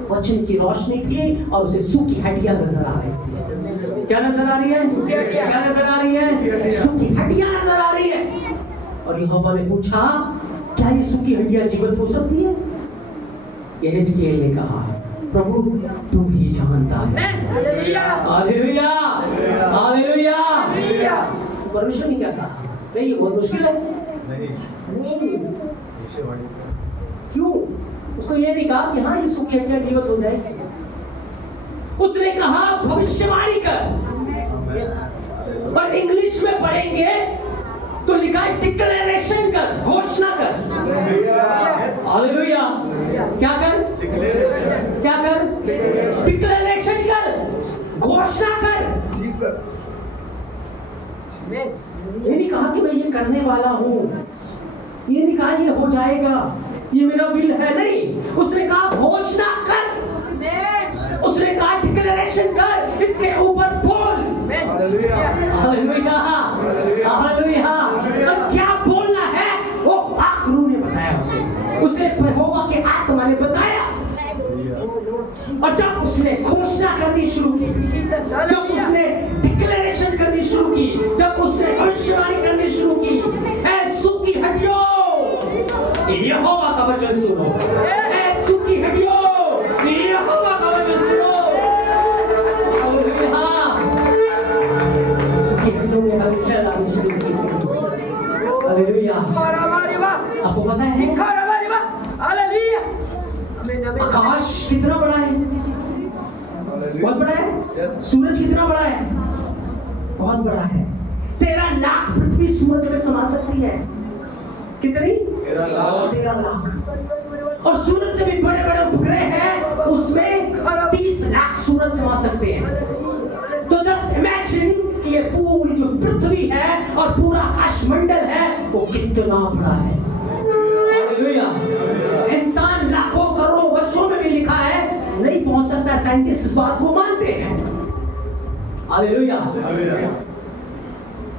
वचन की रोशनी थी और उसे सूखी हड्डियां नजर आ रही थी। क्या नजर आ रही है? क्या नजर आ रही है? सूखी हड्डियां नजर आ रही है। और यहोवा ने पूछा, क्या ये सूखी हड्डियां जीवित हो सकती है? यहेजकेल ने कहा, प्रभु तुम ही जानता है। Hallelujah, hallelujah. तो परमेश्वर ने क्या कहा? नहीं, बहुत मुश्किल है। नहीं। क्यों? उसको ये नहीं कहा कि हाँ ये सूखी हड्डियां जीवित हो जाएगी। उसने कहा भविष्यवाणी कर। और इंग्लिश में पढ़ेंगे तो लिखा है डिक्लेरेशन कर, घोषणा कर। हालेलुया। क्या कर? क्या कर? डिक्लेरेशन कर, घोषणा कर। जीसस। ये नहीं कहा कि मैं ये करने वाला हूँ, ये नहीं कहा ये हो जाएगा, ये मेरा विल है। नहीं, उसने कहा घोषणा कर, उसने कहा डिक्लेरेशन कर, इसके ऊपर बोल। Hallelujah, hallelujah. और क्या बोलना है वो पाक रूह ने बताया उसे यहोवा के आत्मा ने बताया। और जब उसने घोषणा करनी शुरू की, जब उसने डिक्लेरेशन करनी शुरू की, जब उसने भविष्यवाणी करनी शुरू की, ऐ सूखी हड्डियों यहोवा का वचन सुनो, ऐ सूखी हड्डियों यहोवा का वचन सुनो। सूखी हड्डियों में हलचल आनी शुरू की। हालेलुया। आपको पता है आकाश कितना बड़ा है? बहुत बड़ा है। सूरज कितना बड़ा है? बहुत बड़ा है। 13 लाख पृथ्वी सूरज में समा सकती है। कितनी? 13 लाख। और सूरज से भी बड़े बड़े उपग्रह हैं, उसमें 30 लाख सूरज समा सकते हैं। तो जस्ट इमेजिन कि ये पूरी जो पृथ्वी है और पूरा आकाश मंडल है वो कितना बड़ा है। हालेलुया। इंसान लाखों करोड़ों वर्षों में भी लिखा है नहीं पहुंच सकता। साइंटिस्ट इस बात को मानते हैं। हालेलुया।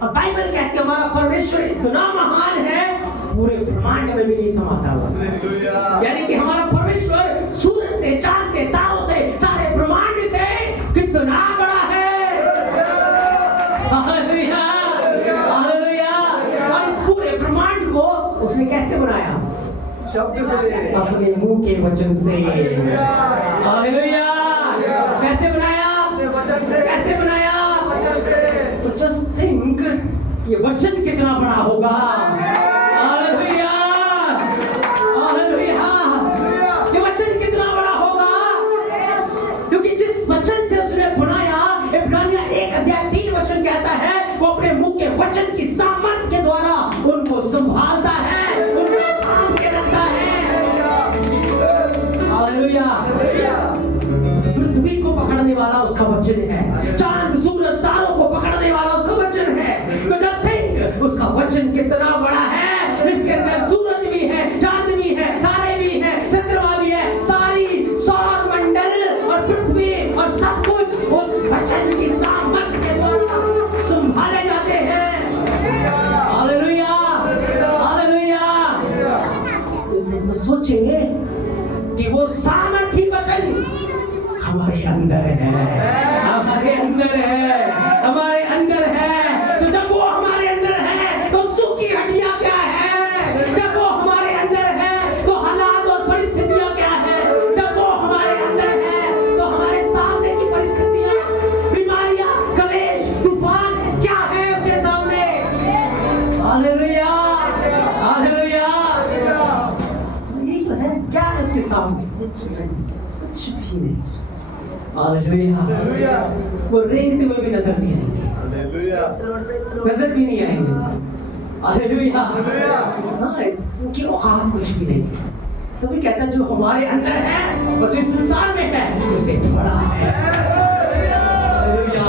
और बाइबल कहती है हमारा परमेश्वर इतना महान है पूरे ब्रह्मांड में भी नहीं समाता हुआ। यानी कि हमारा परमेश्वर सूरज से, चांद से, तारों से, सारे ब्रह्मांड से कितना बड़ा है। Hallelujah, hallelujah. और इस पूरे ब्रह्मांड को उसने कैसे बनाया? शब्द से, अपने मुंह के वचन से। हालेलुया। कैसे बनाया? कैसे बनाया? तो जस्ट थिंक ये वचन कितना बड़ा होगा। Hallelujah, hallelujah. ये वचन कितना बड़ा होगा, क्योंकि जिस वचन से उसने बनाया, इब्रानिया 1:3 वचन कहता है वो अपने मुंह के वचन की सामर्थ के द्वारा उनको संभालता है, उनको थाम के रखता है। हालेलुया। पृथ्वी को पकड़ने वाला उसका वचन है, चांद सूरज तारों को पकड़ने वाला उसका वचन है। तो जस्ट थिंक उसका वचन कितना बड़ा है। इसके अंदर सूरज भी है, चांद भी है, तारे भी है, चंद्रमा भी है, सारी सौर मंडल और पृथ्वी और सब कुछ उस वचन की सामर्थ के द्वारा संभाले जाते हैं। Hallelujah, hallelujah. अंदर है, हमारे अंदर है, हमारे अंदर है। तो जब वो हमारे अंदर है तो सुख की हड्डियां क्या है? जब वो हमारे अंदर है तो हालात और परिस्थितियां क्या है? जब वो हमारे अंदर है तो हमारे सामने की परिस्थितियां, बीमारियां, कलेश, तूफान क्या है उसके सामने? Hallelujah, hallelujah. यही तो है, क्या है उसके सामने? कुछ भी नहीं। हालेलुया। वो रेंगते हुए भी नजर नहीं आएंगे, नजर भी नहीं आएंगे। हालेलुया। हाँ, उनकी औकात कुछ भी नहीं है। तो भी कहता जो हमारे अंदर है और जो संसार में है उसे बड़ा है। Hallelujah,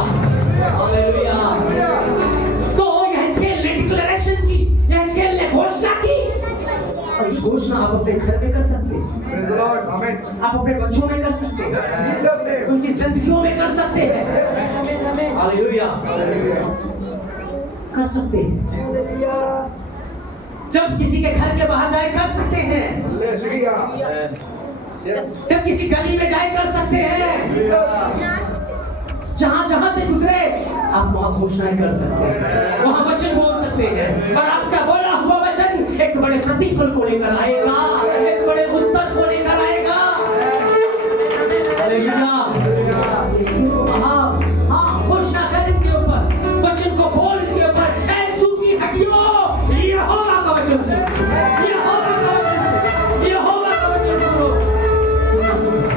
hallelujah. तो यह ने डिक्लेरेशन की, यह ने घोषणा की, और ये घोषणा आप अपने घर में कर सकते हैं, आप अपने बच्चों में कर सकते हैं, उनकी जिंदगियों में कर सकते हैं। हालेलुया, कर सकते हैं। जब किसी के घर के बाहर जाए कर सकते हैं, जब किसी गली में जाए कर सकते हैं, जहां जहां से गुजरे आप वहां घोषणाएं कर सकते हैं, वहां वचन बोल सकते हैं, और आपका बोला हुआ वचन एक बड़े प्रतिफल को लेकर आएगा, एक बड़े उत्तर को लेकर आएगा। हालेलुया। हाँ, घोषणा कर इनके ऊपर, वचन को बोल इनके ऊपर। ऐ सूखी हड्डियों, यहोवा का वचन सुनो, यहोवा का वचन सुनो, यहोवा का वचन सुनो।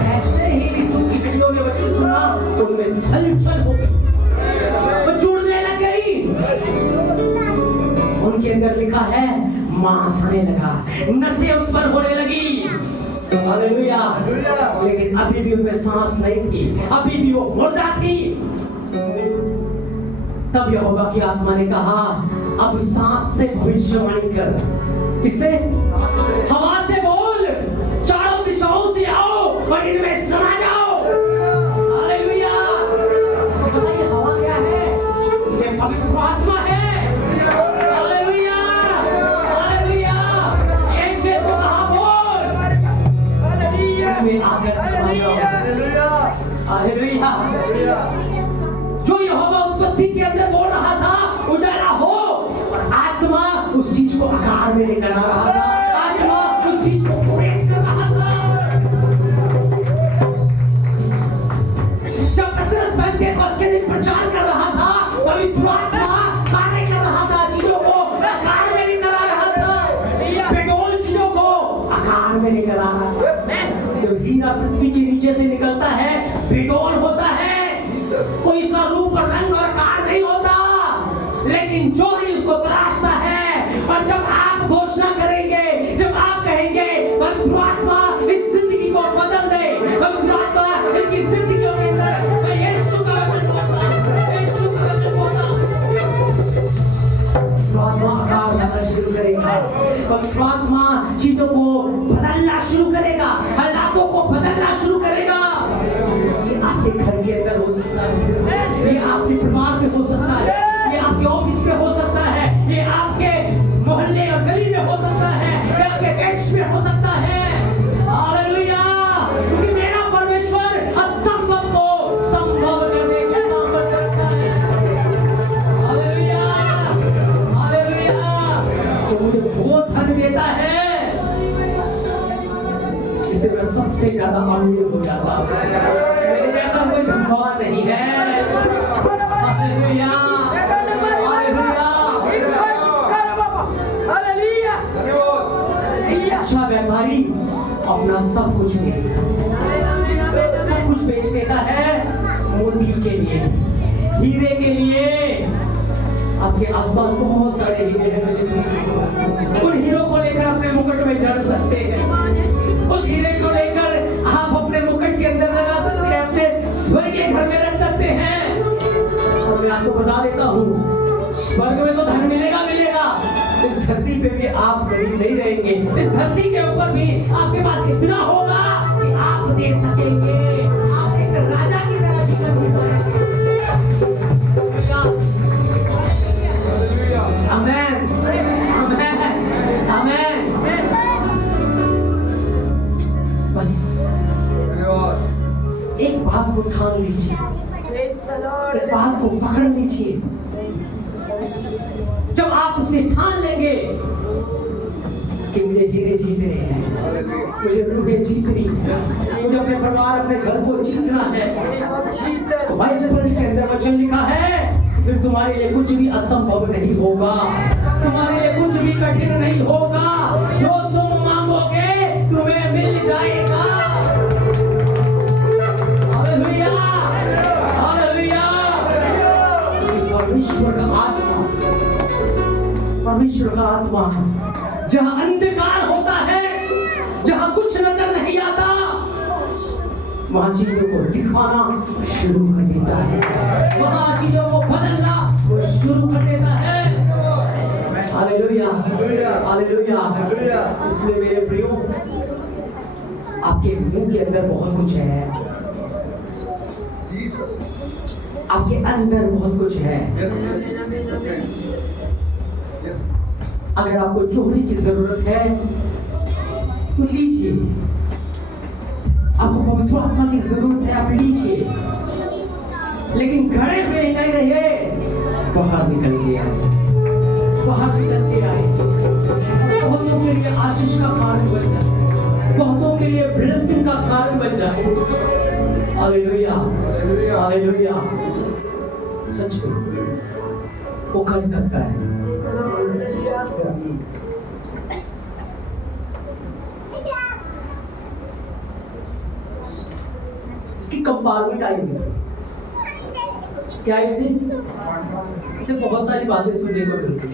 ऐसे ही सूखी हड्डियों ने वचन सुना, उनमें हलचल हो गई, वो जुड़ने लग गई। उनके अंदर लिखा है मांस आने लगा, नसें उत्पन्न होने लगी। हालेलुया। लेकिन अभी भी उनमें सांस नहीं थी, अभी भी वो मुर्दा थी। तब यहोवा की आत्मा ने कहा अब सांस से भविष्यवाणी कर। किसे? हवा से बोल, चारों दिशाओं से आओ और इनमें समा जाओ। हालेलुया। बताइए हवा क्या है? ये पवित्र आत्मा है। Hallelujah, hallelujah. ये इसके को कहा बोल, इनमें आकर समा जाओ। हालेलुया। जो यहोवा उत्पत्ति के अंदर बोल रहा था उजाला हो, और आत्मा उस चीज को आकार में लेकर आ रहा था, आत्मा उस चीज को क्रिएट कर रहा था। जब पतरस पेंटेकोस्त के दिन प्रचार कर रहा था, पवित्र आत्मा कार्य कर रहा था, चीजों को आकार में लेकर आ रहा था, पेट्रोल चीजों को आकार में लेकर आ रहा था। तो हीरा पृथ्वी के नीचे से निकलता है, पेट्रोल होता है, कोई इसका रूप और रंग और आकार नहीं होता, लेकिन चोरी उसको तराशता है। और जब आप घोषणा करेंगे, जब आप कहेंगे पवित्र आत्मा इस जिंदगी को बदल दे, पवित्र आत्मा इनकी जिंदगियों के अंदर, मैं यीशु का वचन बोलता हूं, यीशु का वचन बोलता हूं, पवित्र आत्मा आकार देना शुरू करेगा, पवित्र आत्मा चीजों को बदलना शुरू करेगा, हालातों को बदलना शुरू करेगा। आपके घर के अंदर हो सकता है, ये आपके परिवार में हो सकता है, ये आपके ऑफिस में हो सकता है, ये आपके मोहल्ले और गली में हो सकता है, ये आपके देश में हो सकता है। हालेलुया। क्योंकि मेरा परमेश्वर असंभव को संभव करने का सामर्थ्य रखता है। Hallelujah, hallelujah. तो मुझे वो धन देता है जिससे मैं सबसे ज्यादा अमीर हो जाता हूं। मेरे जैसा कोई धनवान नहीं है। Hallelujah, hallelujah. अच्छा व्यापारी अपना सब कुछ सब कुछ बेच देता है मोती के लिए, हीरे के लिए। आपके आसपास बहुत सारे हीरे हैं, उन हीरों को लेकर अपने मुकुट में जड़ सकते हैं, उस हीरे को लेकर आप अपने मुकुट के अंदर लगा सकते हैं, अपने स्वर्गीय घर में रख सकते हैं। और मैं आपको बता देता हूँ, स्वर्ग में तो धन मिलेगा, इस धरती पे भी आप गरीब नहीं रहेंगे। इस धरती के ऊपर भी आपके पास इतना होगा कि आप दे सकेंगे, आप एक राजा की तरह जीवन बिताएंगे। आमेन, आमेन, आमेन। बस एक बात को लीजिए, जब आप उसे ठान लेंगे कि मुझे हीरे जीतने हैं, मुझे रूहें जीतनी, मुझे अपने परिवार अपने घर को जीतना है, बाइबल के अंदर वचन लिखा है फिर तुम्हारे लिए कुछ भी असंभव नहीं होगा, तुम्हारे लिए कुछ भी कठिन नहीं होगा, जो तुम मांगोगे तुम्हें मिल जाएगा। Hallelujah, hallelujah. परमेश्वर का आत्मा जहां अंधकार होता है, जहां कुछ नजर नहीं आता, वहां चीजों को दिखाना शुरू कर देता है, वहां चीजों को बदलना वो शुरू कर देता है। Hallelujah, hallelujah. इसलिए मेरे प्रियो, आपके मुंह के अंदर बहुत कुछ है, आपके अंदर बहुत कुछ है। अगर आपको जोड़ने की जरूरत है तो लीजिए, आपको पवित्र आत्मा की जरूरत है, आप लीजिए, लेकिन खड़े हुए नहीं रहिए, बाहर निकल के आए, बाहर निकल के आए। बहुतों के लिए आशीष का कारण बन जाए, बहुतों के लिए ब्लेसिंग का कारण बन जाए। Hallelujah, hallelujah. सच में वो कर सकता है। इसकी कंपार्टमेंट आई हुई थी, क्या आई थी? इसे बहुत सारी बातें सुनने को मिलती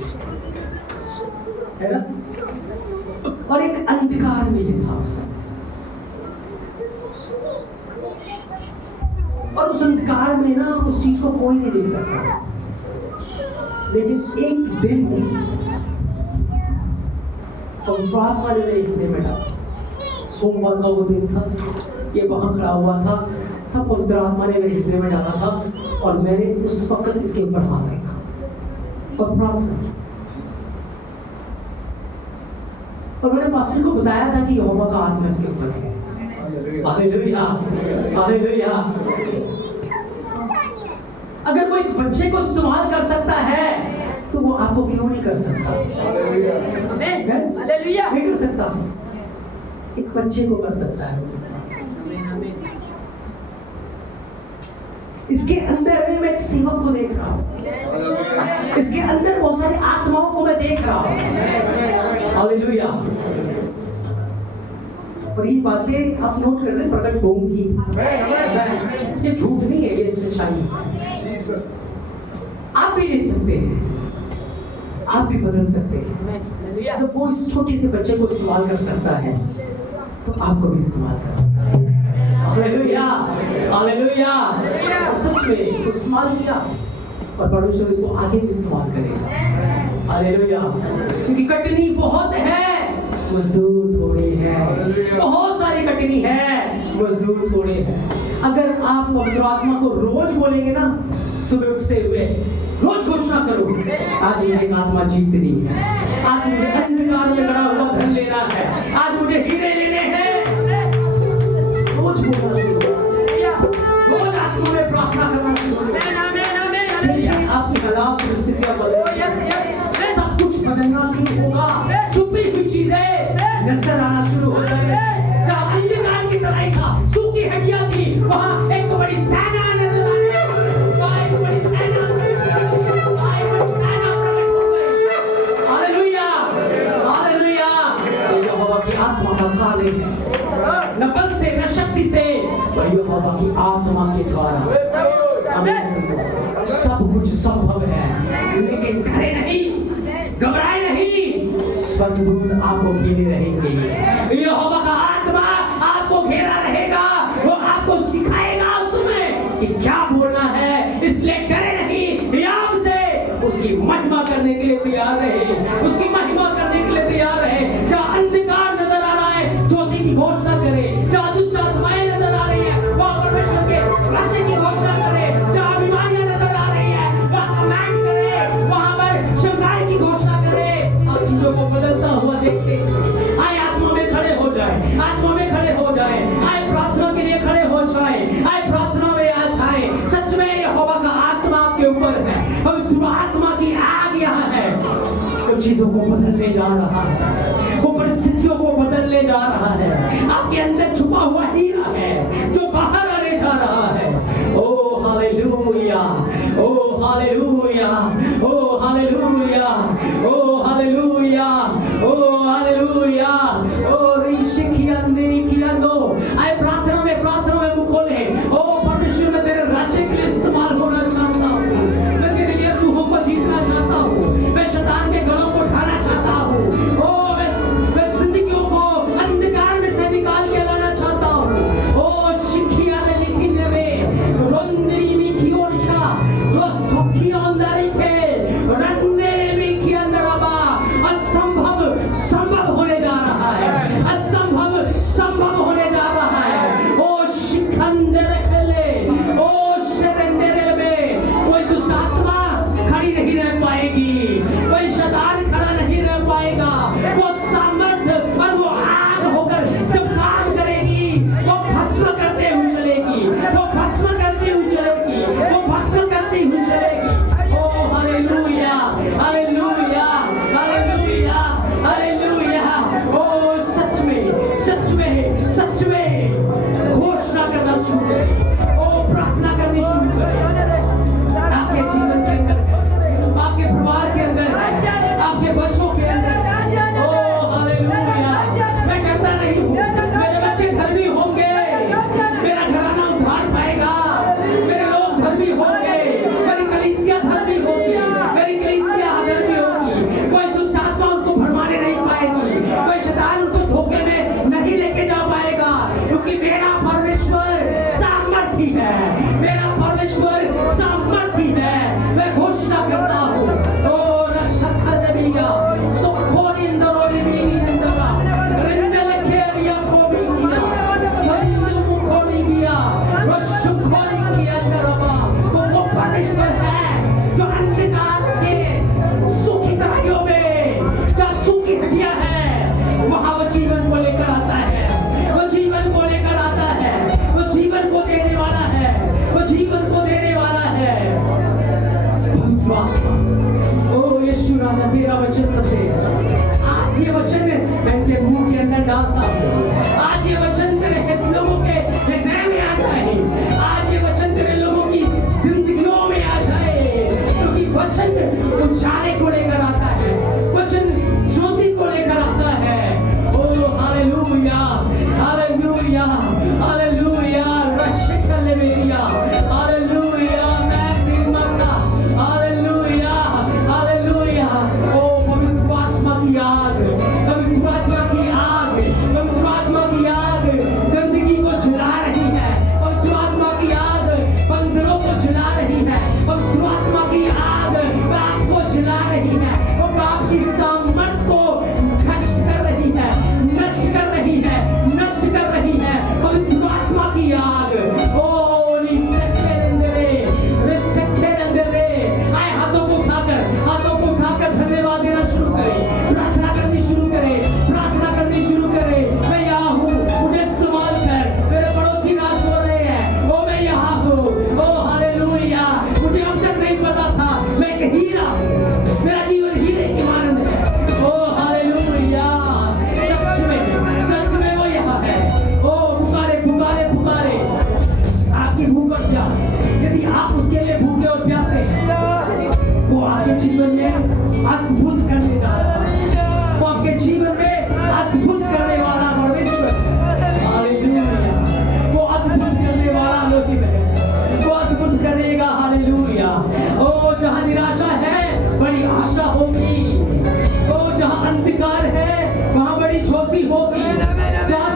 है ना, और एक अंधकार में ये था उस समय, और उस अंधकार में ना उस चीज को कोई नहीं देख सकता। लेकिन एक दिन में डाला, सोमवार का वो दिन था, ये वहां खड़ा हुआ था, तब पवित्र आत्मा ने मेरे हृदय में डाला था और मैंने उस वक्त इसके ऊपर हाथ रखा और प्रार्थना की, और मैंने पास्टर को बताया था कि यहोवा का आत्मा इसके ऊपर है। Hallelujah, hallelujah. अगर वो एक बच्चे को इस्तेमाल कर सकता है तो वो आपको क्यों नहीं कर सकता? नहीं कर सकता, एक बच्चे को कर सकता है। इसके अंदर मैं एक सेवक को देख रहा हूँ, इसके अंदर बहुत सारी आत्माओं को मैं देख रहा हूँ। हालेलुया। और ये बातें आप नोट कर रहे हैं, प्रकट होंगी, ये झूठ नहीं है, ये सच्चाई। आप भी ले सकते हैं, आप भी बदल सकते हैं। तो वो इस छोटे से बच्चे को इस्तेमाल कर सकता है तो आपको भी इस्तेमाल कर सकता है। Hallelujah, hallelujah. सच में इसको इस्तेमाल किया और परमेश्वर इसको आगे भी इस्तेमाल करेगा। हालेलुया। क्योंकि कठिनी बहुत है, मजदूर थोड़े हैं, बहुत सारी कठिनी है, मजदूर थोड़े हैं। अगर आप पवित्र आत्मा को रोज बोलेंगे ना, सुबह उठते हुए रोज घोषणा करो, आज मुझे एक आत्मा जीतनी है, आज मुझे अंधकार में बड़ा हुआ धन लेना है, आज मुझे हीरे लेने हैं। रोज बोलना शुरू करो, रोज आत्मा में प्रार्थना करना शुरू करो। देखिए आपकी हालात परिस्थितियां बदलेंगी, सब कुछ बदलना शुरू होगा, छुपी हुई चीजें नजर आना शुरू हो जाएंगी। जहाँ अंधकार की तरह था, सूखी हड्डियां थी, वहाँ एक बड़ी सेना नजर आने लगी, वहाँ एक बड़ी सेना, आत्मा का कार्य है, न बल से न शक्ति से, पर यहोवा की आत्मा के द्वारा सब कुछ संभव है। लेकिन डरे नहीं, घबराए नहीं, स्वर्गदूत आपको घेरे रहेंगे, यहोवा का आत्मा आपको घेरा रहेगा, वो आपको सिखाएगा उसमें कि क्या बोलना है। इसलिए डरे नहीं, याम से उसकी महिमा करने के लिए तैयार रहे, उसकी महिमा करने के लिए तैयार रहे। जहाँ अंधकार नजर आ रहा है, ज्योति की घोषणा करे। जहाँ दुष्ट आत्माएं नजर आ रही है, वहाँ परमेश्वर के राज्य की घोषणा करे। जहाँ बीमारियां नजर आ रही है, वहाँ कमांड करे, वहाँ पर शंकाएं की घोषणा करे। आप चीजों को बदलता हुआ देखते आए, आत्मा में खड़े हो जाए, आत्मा में खड़े हो जाए, आए प्रार्थना के लिए खड़े हो जाए, आए प्रार्थना में आ जाए। सच में यहोवा का आत्मा आपके ऊपर है, बदलने जा रहा है, वो परिस्थितियों को बदलने जा रहा है। आपके अंदर छुपा हुआ हीरा है जो बाहर आने जा रहा है। ओ हालेलुया, ओ हालेलुया, ओ हालेलुया, ओ हालेलुया, ओ हालेलुया, ओ ऋषिकिया निरिकिया दो। आए प्रार्थना में मुख खोले। ओ परमेश्वर, मैं तेरे राज्य के लिए इस्तेमाल होना चाहता हूँ। मैं तेरे लिए रूहों को जीतना चाहता हूँ। मैं शैतान के गलों को उठाना चाहता हूँ। ओ मैं जिंदगियों को अंधकार में से निकाल के लाना चाहता हूँ। ओ शिखिया ने लिखी में रोंदरी में की ओछा जो सुखी अंदर पे रंदरे में की अंदर बा असंभव संभव होने जा रहा है। असंभव संभव होने जा रहा है। ओ शिखंदर खेले, ओ शरंदरे में कोई दुष्ट आत्मा खड़ी नहीं रह पाएगी, कोई शैतान खड़ा नहीं रह पाएगा। वो सामर्थ और वो आग होकर जब काम करेगी, वो भस्म करते हुए चलेगी, वो भस्म करते हुए चलेगी, वो भस्म करती हुई चलेगी। ओ हालेलुया, हालेलुया, हालेलुया, हालेलुया। ओ सच में, सच में, सच में घोषणा करना शुरू करें। ओ प्रार्थना करनी शुरू करें। आपके जीवन के अंदर है, आपके परिवार के अंदर है, आपके बच्चों के अंदर है। ओ हालेलुया। मैं कहता नहीं हूँ मेरे बच्चे धर्मी होंगे, मेरा घराना उद्धार पाएगा, मेरे लोग धर्मी होंगे, मेरी कलीसिया धर्मी होगी, मेरी कलीसिया धर्मी होगी। कोई दुष्ट आत्मा उनको भरमाने नहीं पाएगी, कोई शैतान उनको धोखे में नहीं लेके जा पाएगा, क्योंकि मेरा परमेश्वर सामर्थी है, मेरा परमेश्वर सामर्थी है। मैं घोषणा करता हूँ। ओ रशखलबिया सोखोरी इंदरोरी बीनी इंदरा रिंदल खेरिया कोबी किया संदु मुखोरी बिया रशखोरी की अंदरबा। वो परमेश्वर है जो अंधकार के सूखी तराइयों में, जो सूखी हड्डियां हैं, वहां वो जीवन को लेकर आता है, वो जीवन को लेकर आता है, वो जीवन को देने वाला है, वो जीवन को देने वाला है। पवित्र आत्मा, ओ यीशु राजा, तेरा वचन सत्य है। आज ये वचन मैं तेरे मुंह के अंदर डालता हूँ। आज ये वचन तेरे लोगों के हृदय में आ जाए। आज ये वचन तेरे लोगों की जिंदगियों में आ जाए, क्योंकि वचन उजाले को लेकर आता है, वचन ज्योति को लेकर आता है। ओ हालेलुया, हालेलुया, हालेलुया। रशकले में हालेलुया, मैं निर्मता, हालेलुया, हालेलुया। ओ पवित्र आत्मा की आग, पवित्र आत्मा की आग, पवित्र आत्मा की आग गंदगी को जला रही है, पवित्र आत्मा की आग बंदरों को जला रही है, पवित्र आत्मा की आग पाप को जला रही है, वो पाप की सामर्थ को नष्ट कर रही है, नष्ट कर रही है, नष्ट कर रही है। पवित्र आत्मा की आग। ओ आए हाथों को उठाकर धन्यवाद देना शुरू करें, प्रार्थना करनी शुरू करें, प्रार्थना करनी शुरू करें। मैं यहाँ हूँ, मुझे इस्तेमाल कर। मेरे पड़ोसी नाश हो रहे हैं, ओ मैं यहाँ हूँ। ओ हालेलुया। मुझे अब तक नहीं पता था मैं एक हीरा, मेरा जीवन हीरे की मानंद है। ओ हालेलुया। सच में वो यहाँ है। ओ पुकारे पुकारे पुकारे, आपकी भूख और प्यास, यदि आप उसके लिए भूखे और प्यासे, वो आपके जीवन में अद्भुत करने जा रहा है। वो आपके जीवन में अद्भुत करने वाला परमेश्वर, हालेलुया। वो अद्भुत करने वाला लोग है, वो अद्भुत करेगा। हालेलुया। ओ जहाँ निराशा है बड़ी आशा होगी, ओ जहाँ अंधकार है वहाँ बड़ी ज्योति होगी, जहाँ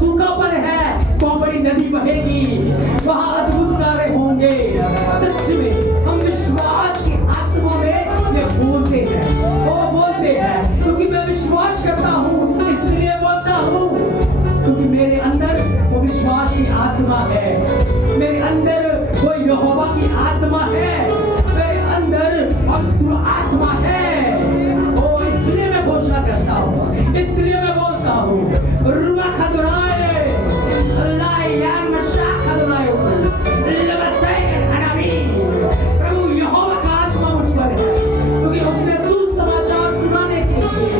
सूखापन है वहाँ बड़ी नदी बहेगी, वहाँ अद्भुत कार्य होंगे। सच में हम विश्वास की आत्मा में ये बोलते हैं, वो बोलते हैं, क्योंकि मैं विश्वास करता हूँ इसलिए बोलता हूँ, क्योंकि मेरे अंदर वो विश्वास की आत्मा है, मेरे अंदर वो यहोवा की आत्मा है, मेरे अंदर पवित्र आत्मा है। ओ इसलिए मैं घोषणा करता हूँ, इसलिए मैं बोलता हूँ। रुमा खदुराए अल्लाह या मशा खदुराए लबसे अनबी, प्रभु यहोवा का आत्मा मुझ पर है, क्योंकि उसने सुसमाचार सुनाने के लिए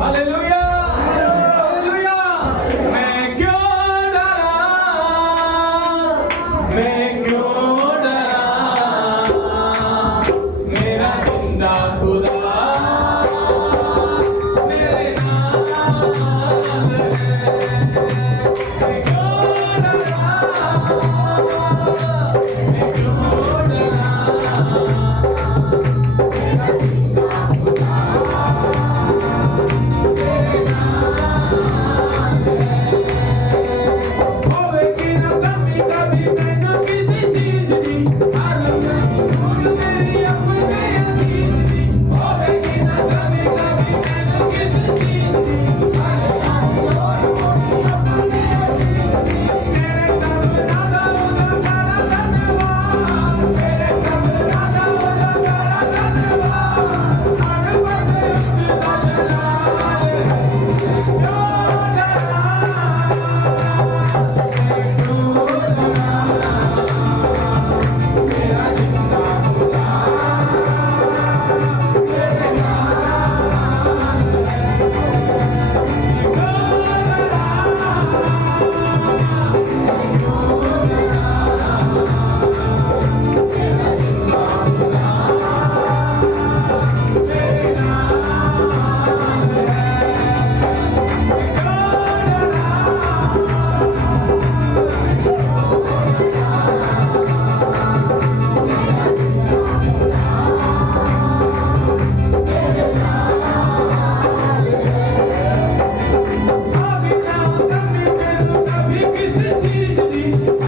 हालेलुया।